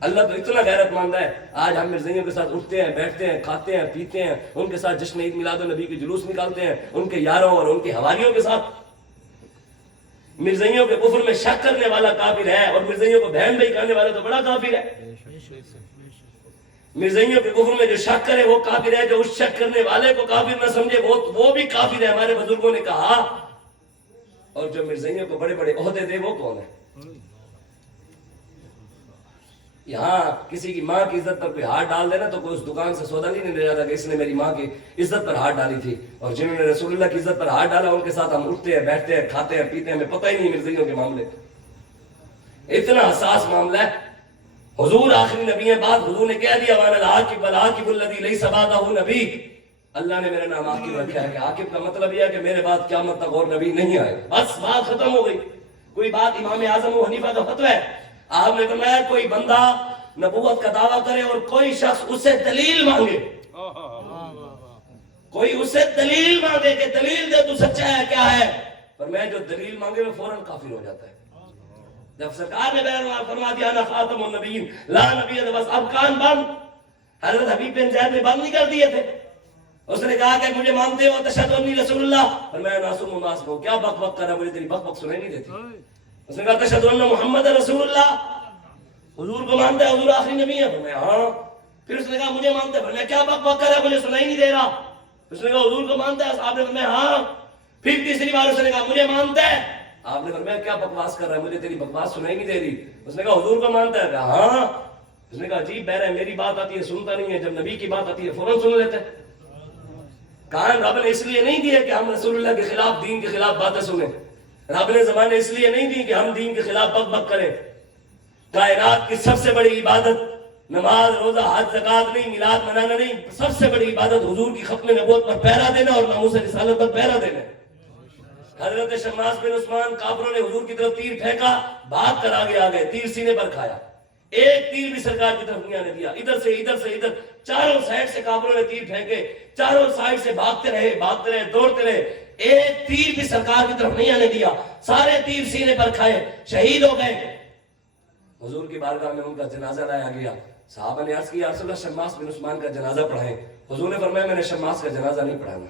اللہ تو اتنا غیرت مند ہے. آج ہم مرزائیوں کے ساتھ اٹھتے ہیں، بیٹھتے ہیں، کھاتے ہیں، پیتے ہیں، ان کے ساتھ جشن عید میلاد النبی کے جلوس نکالتے ہیں، ان کے یاروں اور ان کے حواریوں کے ساتھ. مرزائیوں کے کفر میں شک کرنے والا کافر ہے، اور مرزائیوں کو بہن بھائی کہنے والا تو بڑا کافر ہے. مرزائیوں کے کفر میں جو شک کرے وہ کافر ہے، جو اس شک کرنے والے کو کافر نہ سمجھے وہ بھی کافر ہے. ہمارے بزرگوں نے کہا. اور جو مرزائیوں کو بڑے بڑے عہدے دے وہ کون ہے؟ یہاں کسی کی ماں کی عزت پر کوئی ہاتھ ڈال دینا تو کوئی اس دکان سے سودا نہیں لے جاتا کہ اس نے میری ماں کی عزت پر ہاتھ ڈالی تھی. اور جنہوں نے رسول اللہ کی عزت پر ہاتھ ڈالا ان کے ساتھ ہم اٹھتے ہیں، بیٹھتے ہیں، کھاتے ہیں، پیتے ہیں، ہمیں پتہ ہی نہیں مرزائیوں کے معاملے. اتنا حساس معاملہ ہے. حضور آخری نبی ہیں. بات حضور نے کہہ دیا، وانا العاقب العاقب الذی لیس بعدہ نبی. اللہ نے میرا نام عاقب رکھا ہے کہ عاقب کا مطلب یہ ہے کہ میرے بعد قیامت تک اور نبی نہیں آئے. بس بات ختم ہو گئی. کوئی بات امام اعظم ابو حنیفہ کا فتویٰ ہے. آپ نے فرمایا کوئی بندہ نبوت کا دعویٰ کرے اور کوئی شخص اسے دلیل مانگے، کوئی اسے دلیل مانگے کہ دلیل دے تو سچا ہے کیا ہے، پر میں جو دلیل مانگے وہ فوراً کافر ہو جاتا ہے. جب سرکار نے بیان فرما دیا انا خاتم النبیین لا نبی ہے، بس اب کان بند. حضرت حبیب بن زید نے بند نہیں کر دیے تھے. اس نے کہا کہ مجھے مانتے ہو تشہد انی رسول اللہ، پر میں ناصر مناسب ہوں. کیا بک بک کر رہا، مجھے تیری بک بک سنائی نہیں دیتی. اس نے کہا تشہد ان محمد رسول اللہ، حضور کو مانتا ہے، حضور آخری نبی ہے. فرمایا ہاں. پھر اس نے کہا مجھے مانتا ہے. فرمایا کیا بک بک کر رہا ہے، مجھے سنائی نہیں دے رہا. اس نے کہا حضور کو مانتا ہے. آپ نے فرمایا ہاں. پھر تیسری بار اس نے کہا مجھے مانتا ہے. آپ نے فرمایا کیا بکواس کر رہا ہے، مجھے تیری بکواس سنائی نہیں دے رہی. اس نے کہا حضور کو مانتا ہے. کہا ہاں. اس نے کہا عجیب بہر ہے، میری بات آتی ہے سنتا نہیں ہے، جب نبی کی بات آتی ہے فوراً سن لیتے. کان رب نے اس لیے نہیں دیا کہ ہم رسول اللہ کے خلاف، دین کے خلاف باتیں سنیں. رب نے زبانیں اس لیے نہیں دی کہ ہم دین کے خلاف بک بک کریں. کائنات کی سب سے بڑی عبادت نماز، روزہ، حج، زکات نہیں، میلاد منانا نہیں. سب سے بڑی عبادت حضور کی ختم نبوت پر پہرا دینا اور ناموس رسالت پر پہرا دینا. حضرت شماس بن عثمان، کافروں نے حضور کی طرف تیر پھینکا، بھاگ کر آگے آ گئے، تیر سینے پر کھایا. ایک تیر بھی سرکار کی طرف نہیں آنے دیا. ادھر سے ادھر سے ادھر، چاروں سائڈ سے کافروں نے تیر پھینکے، چاروں سائڈ سے بھاگتے رہے، دوڑتے رہے. ایک تیر بھی سرکار کی طرف نہیں آنے دیا. سارے تیر سینے پر کھائے، شہید ہو گئے. حضور کی بارگاہ میں ان کا جنازہ لایا گیا. صحابہ نے عرض کیا یا رسول اللہ شماس بن عثمان کا جنازہ پڑھائیں. حضور نے فرمایا میں نے شماس کا جنازہ نہیں پڑھانا.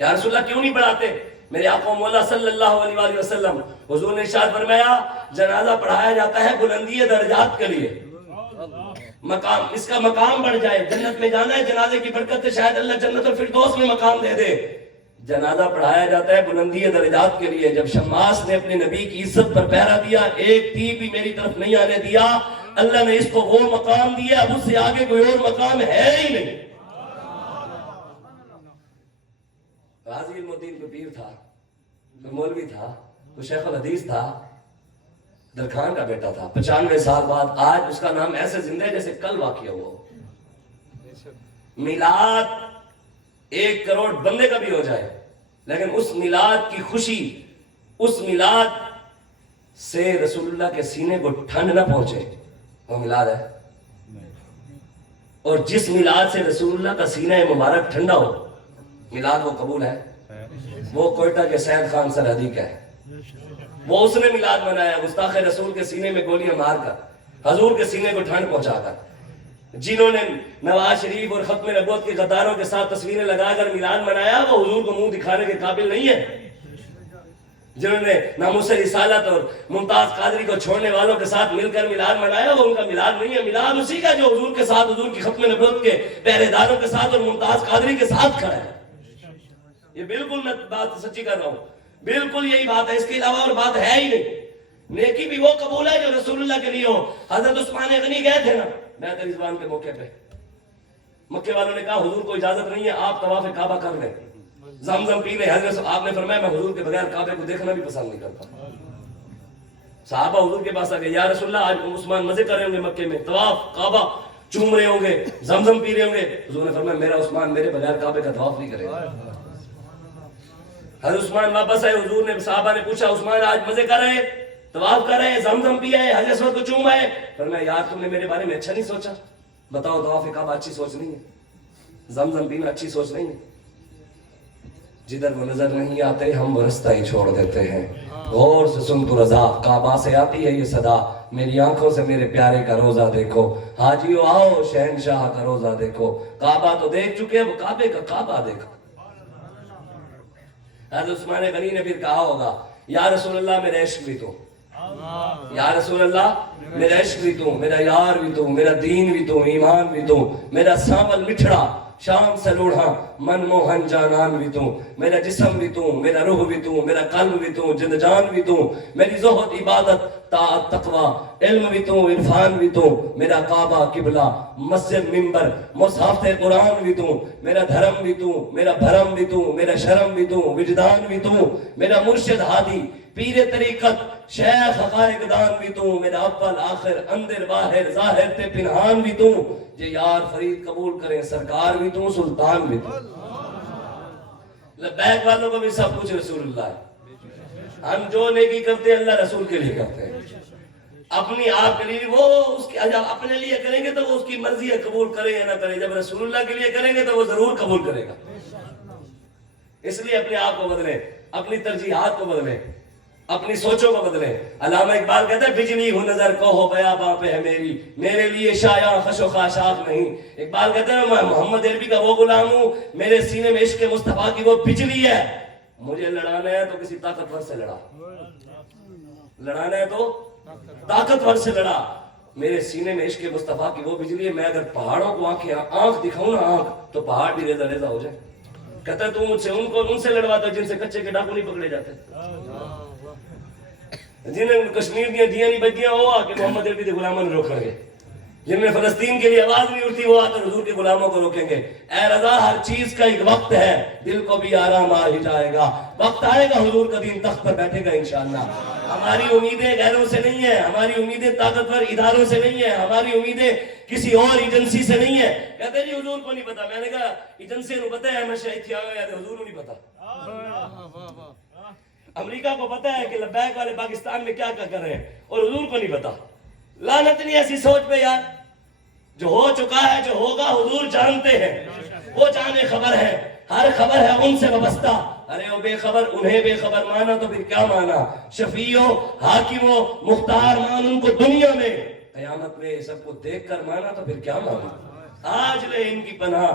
یا رسول اللہ کیوں نہیں پڑھاتے؟ میرے آقا مولا صلی اللہ علیہ وآلہ وسلم، حضور نے ارشاد فرمایا جنازہ پڑھایا جاتا ہے بلندی درجات کے لیے، مقام، اس کا مقام بڑھ جائے. جنت میں جانا ہے، جنازے کی برکت سے شاید اللہ جنت الفردوس میں مقام دے دے. جنازہ پڑھایا جاتا ہے بلندی درجات کے لیے. جب شماس نے اپنے نبی کی عزت پر پہرا دیا، ایک تیر بھی میری طرف نہیں آنے دیا، اللہ نے اس کو وہ مقام دیا، اب اس سے آگے کوئی اور مقام ہے ہی نہیں. غازی المدین کو پیر تھا، کوئی مولوی تھا، کوئی شیخ الحدیث تھا، درخان کا بیٹا تھا. 95 سال بعد آج اس کا نام ایسے زندہ ہے جیسے کل واقعہ ہوا. میلاد 1 کروڑ بندے کا بھی ہو جائے، لیکن اس میلاد کی خوشی، اس میلاد سے رسول اللہ کے سینے کو ٹھنڈ نہ پہنچے، وہ میلاد ہے. اور جس میلاد سے رسول اللہ کا سینہ مبارک ٹھنڈا ہو، میلاد وہ قبول ہے. وہ کوئٹہ کے سید خان سرحدی کا ہے. وہ اس نے میلاد منایا گستاخ رسول کے سینے میں گولیاں مار کر، حضور کے سینے کو ٹھنڈ پہنچا کر. جنہوں نے نواز شریف اور ختم نبوت کے غداروں کے ساتھ تصویریں لگا کر میلاد منایا وہ حضور کو منہ دکھانے کے قابل نہیں ہے. جنہوں نے ناموس رسالت اور ممتاز قادری کو چھوڑنے والوں کے ساتھ مل کر میلاد منایا وہ ان کا میلاد نہیں ہے. میلاد اسی کا جو حضور کے ساتھ، حضور کی ختم نبوت کے پہرے داروں کے ساتھ اور ممتاز قادری کے ساتھ کھڑا ہے. یہ بالکل میں بات سچی کر رہا ہوں، بالکل یہی بات ہے، اس کے علاوہ اور بات ہے ہی نہیں. نیکی بھی وہ قبول ہے جو رسول اللہ کے لیے ہو. حضرت عثمان غنی گئے تھے نا بیعت رضوان کے موقع پہ، مکے والوں نے کہا حضور کو اجازت نہیں ہے آپ طواف کعبہ کر لیں، زمزم پی لیں. حضرت آپ نے فرمایا میں حضور کے بغیر کعبے کو دیکھنا بھی پسند نہیں کرتا. صحابہ حضور کے پاس آ گئے، یا رسول اللہ آج عثمان مزے کر رہے ہوں گے مکے میں، طواف کعبہ چوم رہے ہوں گے، زمزم پی رہے ہوں گے. حضور نے فرمایا میرا عثمان میرے بغیر کعبے کا طواف نہیں کرے گا. حضرت عثمان واپس آئے، حضور نے صحابہ نے پوچھا عثمان آج مزے کر رہے، طواف کر رہے، زمزم پی آئے، حضرت اسود کو چوم آئے. فرمایا یار تم نے میرے بارے میں اچھا نہیں سوچا. بتاؤ طواف کعبہ اچھی سوچ نہیں ہے، زمزم پینا اچھی سوچ نہیں ہے. جدھر وہ نظر نہیں آتے ہم وہ رستہ ہی چھوڑ دیتے ہیں. غور سے سن تو رضا، کعبہ سے آتی ہے یہ صدا، میری آنکھوں سے میرے پیارے کا روزہ دیکھو. حاجیو آؤ شہنشاہ کا روزہ دیکھو. کعبہ تو دیکھ چکے اب کعبے کا کعبہ دیکھو. حضرت عثمان غنی نے پھر کہا ہوگا یا رسول اللہ میرا عشق بھی تو، یا رسول اللہ میرا عشق بھی تو، میرا یار بھی تو، میرا دین بھی تو، ایمان بھی تو، میرا سانول مٹھڑا شام سے لوڑھا من موہن جانان بھی تو، میرا جسم بھی تو، میرا روح بھی تو، میرا قلب بھی تو، جند جان بھی تو، میری زہد عبادت طاعت تقوی علم بھی تو، عرفان بھی تو، میرا کعبہ قبلہ مسجد منبر مصحف قرآن بھی تو، میرا دھرم بھی تو، میرا بھرم بھی تو، میرا شرم بھی تو، وجدان بھی تو، میرا مرشد ہادی پیر طریقت شیخ حقائق دان بھی تو، میرا اول آخر اندر باہر ظاہر تے پنہان بھی تو، جے یار فرید قبول کریں سرکار بھی تو، سلطان بھی تو. لبیک والوں کو بھی سب کچھ رسول اللہ ہے. ہم جو نیکی کرتے ہیں اللہ رسول کے لیے کرتے ہیں. اپنی آپ کے لیے وہ اس کی جب اپنے لیے کریں گے تو وہ اس کی مرضی ہے قبول کرے یا نہ کرے. جب رسول اللہ کے لیے کریں گے تو وہ ضرور قبول کرے گا. اس لیے اپنے آپ کو بدلیں، اپنی ترجیحات کو بدلیں، اپنی سوچوں کو بدلیں. علامہ اقبال کہتا ہے بجلی ہوں نظر کو ہو بیاباں پہ ہے میری، میرے لیے شایع خش و خاشاک نہیں. اقبال کہتا ہے میں محمد عربی کا وہ غلام ہوں، میرے سینے میں عشق مصطفیٰ کی وہ بجلی ہے. مجھے لڑانا ہے تو کسی طاقتور سے لڑا، لڑانا ہے تو طاقتور سے لڑا. میرے سینے میں عشق مصطفیٰ کی وہ بجلی ہے. میں اگر پہاڑوں کو آنکھ دکھاؤں نا آنکھ تو پہاڑ بھی ریزہ ریزہ ہو جائے. کہتا ہے تو مجھ سے ان سے لڑواتا جن سے کچے کے ڈاکو نہیں پکڑے جاتے، جنہیں کشمیر دیا دیاں نہیں بجیاں وہ آ کے محمد عربی کے غلاموں نے روکیں گے. جن میں فلسطین کے لیے آواز نہیں اٹھتی وہ آ کر حضور کے غلاموں کو روکیں گے. اے رضا ہر چیز کا ایک وقت ہے، دل کو بھی آرام آ ہی جائے گا. وقت آئے گا حضور کا دین تخت پر بیٹھے گا انشاءاللہ. ہماری امیدیں غیروں سے نہیں ہیں، ہماری امیدیں طاقتور اداروں سے نہیں ہیں، ہماری امیدیں کسی اور ایجنسی سے نہیں ہے. کہتے ہیں جی حضور کو نہیں پتا. میں نے کہا ایجنسی کو پتا ہے میں شہید تھی آیا تو حضور کو نہیں پتا. امریکہ کو پتا ہے کہ لبیک والے پاکستان میں کیا کر رہے ہیں اور حضور کو نہیں پتا. لعنت نہیں ایسی سوچ پہ یار. جو ہو چکا ہے جو ہوگا حضور جانتے ہیں، وہ جانے خبر ہے، ہر خبر ہے ان سے وابستہ. ارے وہ بے خبر انہیں بے خبر مانا تو پھر کیا مانا. شفیعوں حاکموں مختار مان ان کو دنیا میں، قیامت میں سب کو دیکھ کر مانا تو پھر کیا مانا. آج لے ان کی پناہ،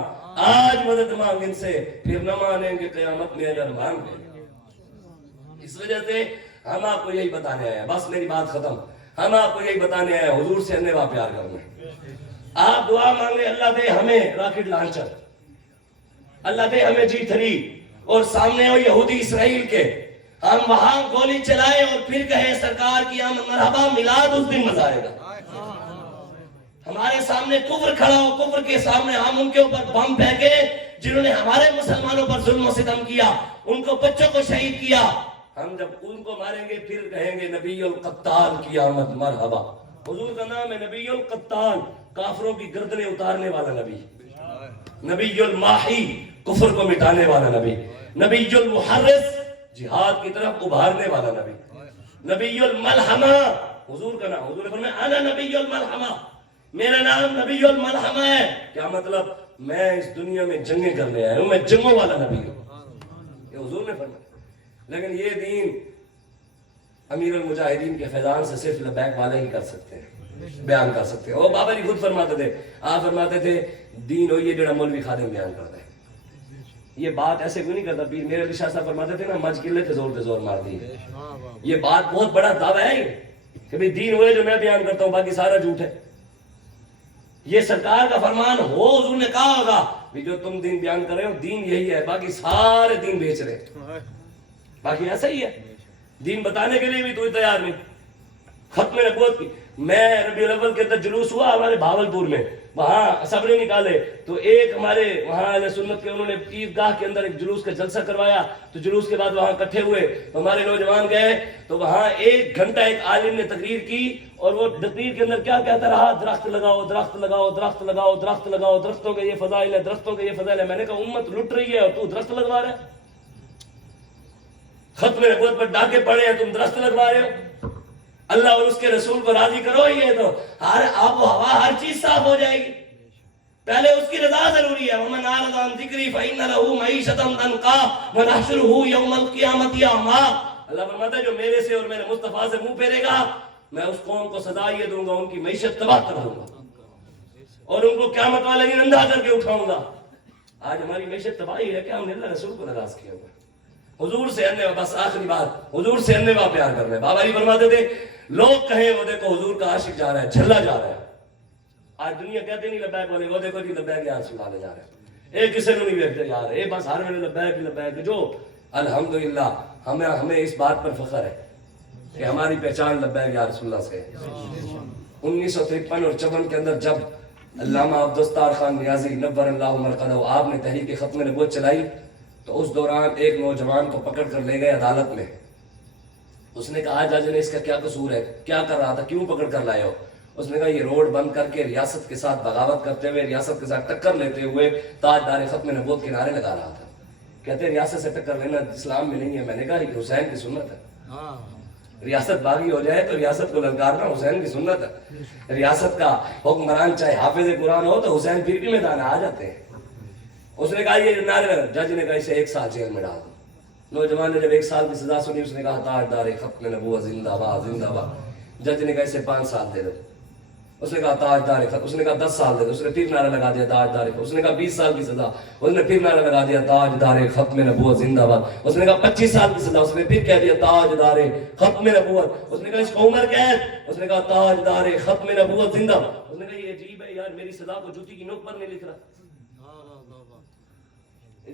آج مدد مانگ ان سے، پھر نہ مانیں گے قیامت میں اگر مانگ لیں. اس وجہ سے ہم آپ کو یہی بتانے آئے ہیں. بس میری بات ختم. ہم آپ کو یہی بتانے آئے ہیں حضور سے انیوا پیار کرنا. آپ دعا مانگے اللہ دے ہمیں راکٹ لانچر، اللہ دے ہمیں G3 اور سامنے ہو یہودی اسرائیل کے، ہم وہاں گولی چلائے اور پھر کہیں سرکار کی آمد مرحبا میلاد اس دن مزہ آئے گا. ہمارے سامنے کفر کھڑا ہو، کفر کے سامنے ہم ان کے اوپر بم پھینکے جنہوں نے ہمارے مسلمانوں پر ظلم و ستم کیا، ان کو بچوں کو شہید کیا. ہم جب ان کو ماریں گے پھر کہیں گے نبی القتال کی آمد مرحبا. حضور کا نام ہے نبی القتال، کافروں کی گردنیں اتارنے والا نبی. نبی الماحی، کفر کو مٹانے والا نبی. نبی المحرس، جہاد کی طرف ابھارنے والا نبی. نبی الملحمہ، حضور کا نام، حضور نے فرمایا انا نبی الملحمہ، میرا نام نبی الملحمہ ہے. کیا مطلب؟ میں اس دنیا میں جنگیں کرنے آیا ہوں، میں جنگوں والا نبی ہوں. یہ حضور نے فرمایا. لیکن یہ دین امیر المجاہدین کے فیضان سے صرف لبیک والے ہی کر سکتے ہیں, بیان کر سکتے ہیں. وہ بابا جی خود فرماتے تھے, آپ فرماتے تھے دین وہی ہے جڑا مولوی خادم بیان کرتا ہے. یہ بات ایسے کیوں نہیں کرتا, پیر میرے علی شاہ صاحب فرماتے تھے نا, مجھ قلے تے زور مار دی. یہ بات بہت بڑا دعویٰ ہے کہ بھئی دین وہ ہے جو میں بیان کرتا ہوں, باقی سارا جھوٹ ہے. یہ سرکار کا فرمان ہو, حضور نے کہا ہوگا کہ جو تم دین بیان کر رہے ہو دین یہی ہے, باقی سارے دین بیچ رہے ہیں. باقی ایسا ہی ہے, دین بتانے کے لیے بھی تو تیار نہیں. ختم نبوت کی میں ربیع الاول کے اندر جلوس ہوا ہمارے بھاولپور میں, وہاں سبرے نکالے تو ایک ہمارے وہاں اہل سنت کے انہوں نے عیدگاہ کے اندر ایک جلوس کا جلسہ کروایا. تو جلوس کے بعد وہاں اکٹھے ہوئے تو ہمارے نوجوان گئے تو وہاں 1 گھنٹہ ایک عالم نے تقریر کی, اور وہ تقریر کے اندر کیا کہتا رہا, درخت لگاؤ درخت لگاؤ درخت لگاؤ درخت لگاؤ, درختوں کے یہ فضائل ہے, درختوں کے یہ فضائل ہے. میں نے کہا امت لٹ رہی ہے اور تو درخت لگوا رہا ہے, ختم نبوت پر ڈاکے پڑے ہیں, تم درخت لگوا رہے ہو. اللہ اور اس کے رسول کو راضی کرو, یہ تو ہر آب و ہوا ہر چیز صاف ہو جائے گی. پہلے اس کی رضا ضروری ہے. وَمَنْ أَعْرَضَ عَنْ ذِكْرِي فَإِنَّ لَهُ مَعِيشَةً ضَنْكًا وَنَحْشُرُهُ يَوْمَ الْقِيَامَةِ أَعْمَىٰ. اللہ فرماتا ہے جو میرے سے اور میرے مصطفیٰ سے منہ پھیرے گا, میں اس قوم کو سزا یہ دوں گا, ان کی معیشت تباہ کر دوں گا اور ان کو قیامت والے دن اندھا کر کے اٹھاؤں گا. آج ہماری معیشت تباہی ہے کہ ہم نے اللہ رسول کو ناراض کیا ہوا. حضور سے اننے, بس آخری بات, حضور سے اننے پیار کر رہے ہیں. بابا جی فرماتے تھے لوگ کہیں وہ دیکھو حضور کا عاشق جا رہا ہے, جھلا جا رہا ہے. آج دنیا کہتے نہیں لبیک والے, وہ دیکھو جی لبیک یا رسول اللہ جا رہے ہیں, ایک کسی کو نہیں دیکھتے جا رہے, بس ہر ویلے لبیک لبیک. جو الحمدللہ ہمیں اس بات پر فخر ہے کہ ہماری پہچان لبیک یا رسول اللہ سے ہے. 1953 اور 54 کے اندر جب علامہ عبدالستار خان نیازی نور اللہ مرقدہ آپ نے تحریک ختم نبوت چلائی تو اس دوران ایک نوجوان کو پکڑ کر لے گئے عدالت میں. اس نے کہا جج نے اس کا کیا قصور ہے, کیا کر رہا تھا, کیوں پکڑ کر لائے ہو؟ اس نے کہا یہ روڈ بند کر کے ریاست کے ساتھ بغاوت کرتے ہوئے, ریاست کے ساتھ ٹکر لیتے ہوئے تاجدار ختم نبوت کے نعرے لگا رہا تھا. کہتے ہیں ریاست سے ٹکر لینا اسلام میں نہیں ہے. میں نے کہا یہ حسین کی سنت ہے, ریاست باغی ہو جائے تو ریاست کو للکارنا حسین کی سنت ہے. ریاست کا حکمران چاہے حافظ قرآن ہو تو حسین پھر بھی میدان آ جاتے ہیں. اس نے کہا یہ نعرے لگا, جج نے کہا اسے 1 سال جیل میں ڈال دو. نوجوان نے جب 1 سال کی سزا سنی اس نے کہا تاجدار ختم نبوت زندہ باد زندہ باد. جج نے کہا اسے 5 سال دے دو. اس نے کہا تاجدار ختم, اس نے کہا 10 سال دے دو. اس نے پھر نعرہ لگا دیا تاجدار ختم. اس نے کہا 20 سال کی سزا. اس نے پھر نعرہ لگا دیا تاجدار ختم نبوت زندہ باد. اس نے کہا 25 سال کی سزا. اس نے پھر کہہ دیا تاجدار ختم نبوت. اس نے کہا اس کو عمر قید. اس نے کہا تاجدار ختم نبوت زندہ. اس نے کہا یہ عجیب ہے یار, میری سزا کو جوتی کی نوک پر نہیں لکھ رہا.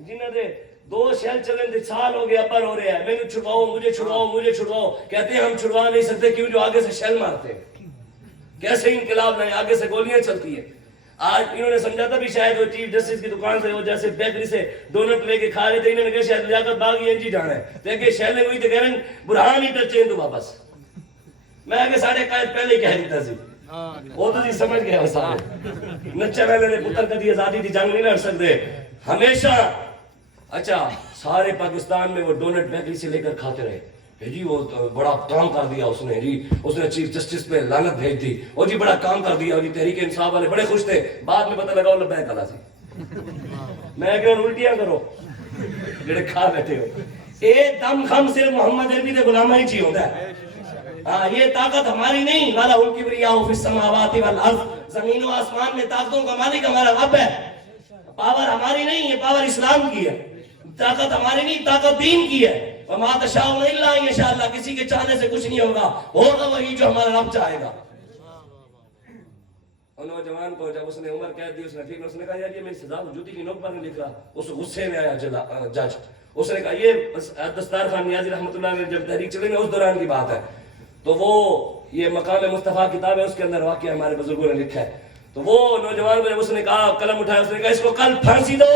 جنہوں نے 2 شہر چلیں تھے, سال ہو گیا پر ہو رہا ہے, مجھے چھڑواؤ مجھے چھڑواؤ مجھے چھڑواؤ. کہتے ہیں ہم چھڑوا نہیں سکتے, کیوں؟ جو آگے سے شیل مارتے ہیں. کیسے انقلاب نہیں, آگے سے گولیاں چلتی ہیں. آج انہوں نے سمجھا تھا بھی شاید وہ چیف جسٹس کی دکان سے وہ جیسے بیکری سے ڈونٹ لے کے کھا رہے تھے, انہوں نے کہا شاید لیاقت باغی انجی جانا ہے. دیکھیں شیل نے کوئی تو کہہ رہے ہیں برہان ہی ٹر چین تو واپس. میں آگے ساڑھے قائد پہلے ہی کہہ دیتا سی, وہ تو جی سمجھ گیا وہ سارے. نچے والے نے پتر کدی آزادی دی جنگ نہیں لڑ سکتے ہمیشہ. اچھا سارے پاکستان میں وہ ڈونٹ بیکری سے لے کر کھاتے رہے جی, وہ بڑا کام کر دیا اس نے جی, اس نے چیف جسٹس پہ لعنت بھیج دی, اور جی بڑا کام کر دیا جی. تحریک انصاف والے بڑے خوش تھے, بعد میں پتہ لگا وہ لبیک والا سی. میں کہ الٹیاں کرو جڑے کھا بیٹھے ہو. اے دم خم صرف محمد عربی دے غلامہ ہی چی ہوتا ہے. ہاں یہ طاقت ہماری نہیں. والا ان کی بریاء فی السماوات والارض, زمین و آسمان میں طاقتوں کا مالک ہمارا رب ہے. پاور ہماری نہیں ہے, پاور اسلام کی ہے. طاقت ہماری نہیں, طاقت دین کی ہے. وما تشاؤون الا ان یشاء اللہ, کسی کے چاہنے سے کچھ نہیں ہوگا, ہوگا وہی جو ہمارا رب چاہے گا. اور نوجوان کو جب اس نے عمر قید دی, اس نے کہا یار یہ میری سزا کو جوتی کی نوک پر نہیں لکھ رہا. اس غصے میں آیا جج. اس نے کہا یہ عبدالستار خان نیازی رحمۃ اللہ علیہ جب تحریک چلی نا اس دوران کی بات ہے, تو وہ یہ مقام مصطفیٰ کتاب ہے, اس کے اندر واقعہ ہمارے بزرگوں نے لکھا ہے. تو وہ نوجوان کو جب اس نے کہا قلم اٹھایا, اس نے کہا اس کو کل پھانسی دو.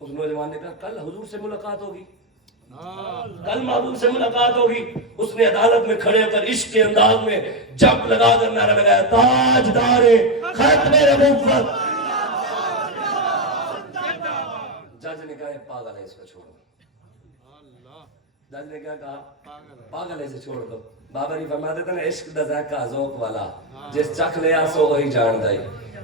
اس نوجوان نے کہا کل حضور سے ملاقات ہوگی, کل محبوب سے ملاقات ہوگی. اس نے عدالت میں کھڑے ہو کر عشق کے انداز میں جب لگا کر نعرہ لگایا تاجدار ختم نبوت. جج نے کہا پاگل ہے, اس کو چھوڑ دو. جج نے کیا کہا پاگل ہے, اسے چھوڑ دو. بابا جی فرماتے تھے نا عشق دا ذائقہ ذوق والا, جس چکھ لیا سو وہی جان دائی.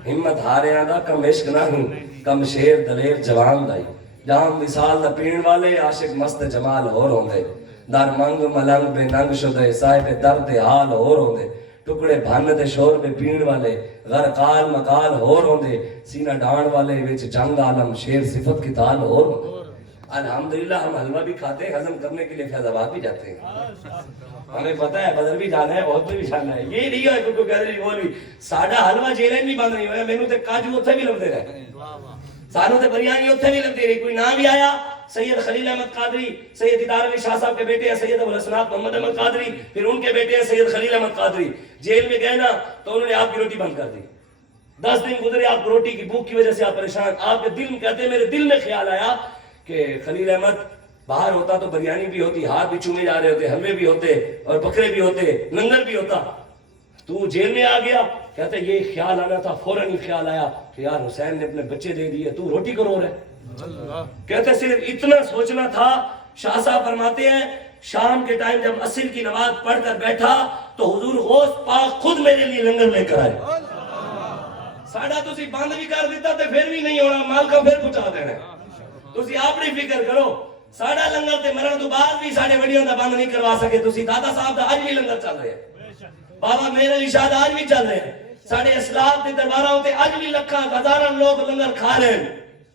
ہمت ہاریاں دا کم عشق نہ ہوں, کم شیر دلیر جوان دائی. جام وصال دا پین والے عاشق مست جمال ہور ہوندے در منگ ملنگ بے ننگ شدے صاحب درد حال ہور ہوندے ٹکڑے بھن دے شور پہ پین والے غرقال مقال ہور ہوندے سینہ ڈان والے وچ جنگ عالم شیر صفت کی تال ہور ہوندے الحمدللہ ہم حلوہ بھی کھاتے ہیں ہضم کرنے کے لیے فیض آباد بھی جاتے ہیں ہمیں پتہ ہے بدر بھی جانا ہے بہت بھی جانا ہے یہ نہیں ہے کوئی کہہ رہی بول بھی ساڈا حلوہ جیلیں بھی بند نہیں ہویا مینوں تے کاجو اتھے بھی لبدے رہے سانوں تے بریانی اتھے بھی لبدی رہی کوئی نام بھی آیا سید خلیل احمد قادری سید دیدار علی شاہ صاحب کے بیٹے ہیں سید ابوالحسنات محمد احمد قادری پھر ان کے بیٹے ہیں سید خلیل احمد قادری جیل میں گئے نا تو انہوں نے آپ کی روٹی بند کر دی 10 دن گزرے آپ روٹی کی بھوک کی وجہ سے آپ پریشان آپ کے دل میں کہتے ہیں میرے دل میں خیال آیا کہ خلیل احمد باہر ہوتا تو بریانی بھی ہوتی ہاتھ بھی چومے جا رہے ہوتے حلوے بھی ہوتے اور بکرے بھی ہوتے لنگر بھی ہوتا تو جیل میں آ گیا کہتے یہ خیال آنا تھا فوراً ہی خیال آیا کہ یار حسین نے اپنے بچے دے دیے تو روٹی کو رو رہے کہتے صرف اتنا سوچنا تھا شاہ صاحب فرماتے ہیں شام کے ٹائم جب عصر کی نماز پڑھ کر بیٹھا تو حضور غوث پاک خود میرے لیے لنگر لے کر آئے ساڑھا تسی بند بھی کر دیتا تے پھر بھی نہیں ہونا مال کا پھر پہنچا دینا تسی اپنی فکر کرو ساڑھا لنگر تے مرن تو بعد بھی ساڑھے وڈیوں دا بند نہیں کروا سکے تسی دادا صاحب دا آج بھی لنگر چل رہے ہیں بابا میرے رشاد آج بھی چل رہے ہیں ساڑھے اسلاف دے دربارہ ہوتے آج بھی لکھا ہزاران لوگ لنگر کھا رہے ہیں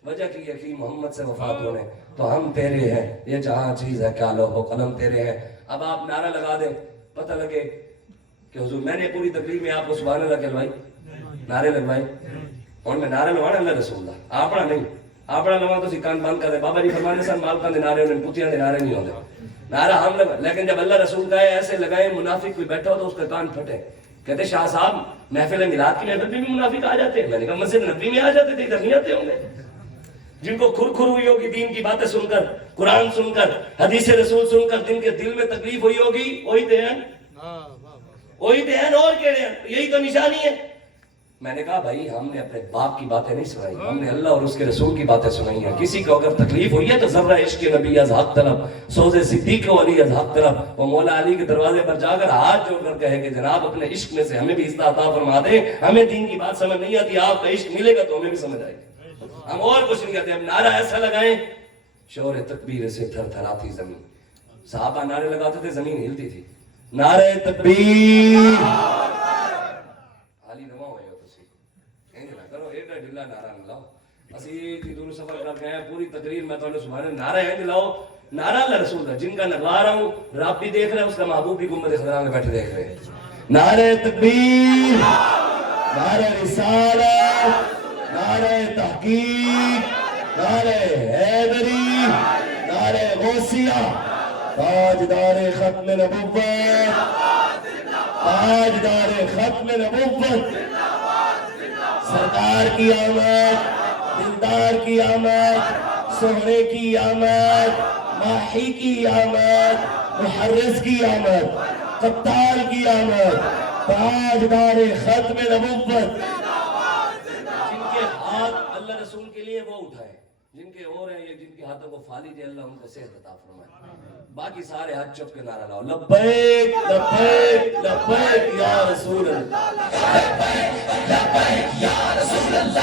وجہ کی یقین محمد سے وفات ہونے تو ہم تیرے ہیں یہ جہاں چیز ہے کیا لوح و قلم تیرے ہیں اب آپ نعرہ لگا دیں پتہ لگے کہ حضور میں نے پوری تقریب میں آپ کو سبحان اللہ کہلوائی نعرے لگوائے اور میں نعرہ لگوانا اللہ رسول اللہ آپڑا نہیں آپڑا لگوا تو سی کان بند کر دے بابا جی فرمانے سن مال کان دے نعرے انہیں پوتیاں دے نعرے نہیں ہوندے نعرہ ہم لگا لیکن جب اللہ رسول کا ایسے لگائے منافق کوئی بیٹھا ہو تو اس کا کان پھٹے کہتے شاہ صاحب محفل میلاد کی محفل میں بھی منافق آ جاتے ہیں میں نے کہا مسجد نبی میں آ جاتے تھے ادھر نہیں آتے ہوں گے جن کو کھر کھر ہوئی ہوگی دین کی باتیں سن کر قرآن سن کر حدیث رسول سن کر جن کے دل میں تکلیف ہوئی ہوگی وہی تے ہیں اور کہہ رہے ہیں یہی تو نشانی ہے میں نے کہا بھائی ہم نے اپنے باپ کی باتیں نہیں سنائی ہم نے اللہ اور اس کے رسول کی باتیں سنائی ہیں کسی کو اگر تکلیف ہوئی ہے تو ذرہ عشق نبی از حق طلب سوز صدیق علی از حق طلب وہ مولا علی کے دروازے پر جا کر ہاتھ جوڑ کر کہے کہ جناب اپنے عشق میں سے ہمیں بھی اصلاح عطا فرما دیں ہمیں دین کی بات سمجھ نہیں آتی آپ کا عشق ملے گا تو ہمیں بھی سمجھ آئے گی ہم اور کچھ نہیں کہتے ہم نعرہ ایسا لگائیں شور تکبیر سے تھر تھراتی زمین صحابہ نعرے لگاتے تھے زمین ہلتی تھی نعرہ تکبیر ڈھلا نعرہ نہ لاؤ اسی دور سفر کر گئے ہیں پوری تقریر میں تو سبحان نعرہ ہے لاؤ نعرہ اللہ رسول کا جن کا نگا رہا ہوں رب بھی دیکھ رہے ہیں اس کا محبوب بھی گنبد خضرا میں بیٹھے دیکھ رہے ہیں نعرہ تکبیر نعرہ رسالت نعرہ تحقیق نعرہ حیدری نعرہ غوثیہ تاجدار ختم نبوت تاجدار ختم نبوت سرکار کی آمد دلدار کی آمد سہرے کی آمد ماہی کی آمد محرز کی آمد قتال کی آمد تاجدار ختم نبوت جن کے ہاتھ اللہ رسول کے لیے وہ اٹھائے جن کے اور ہیں یہ جن کے ہاتھوں کو فالج ہے اللہ ان کو صحت عطا فرمائے باقی سارے ہاتھ چپ کے نعرہ لاؤ لبیک لبیک لبیک یا رسول اللہ لبیک لبیک یا رسول اللہ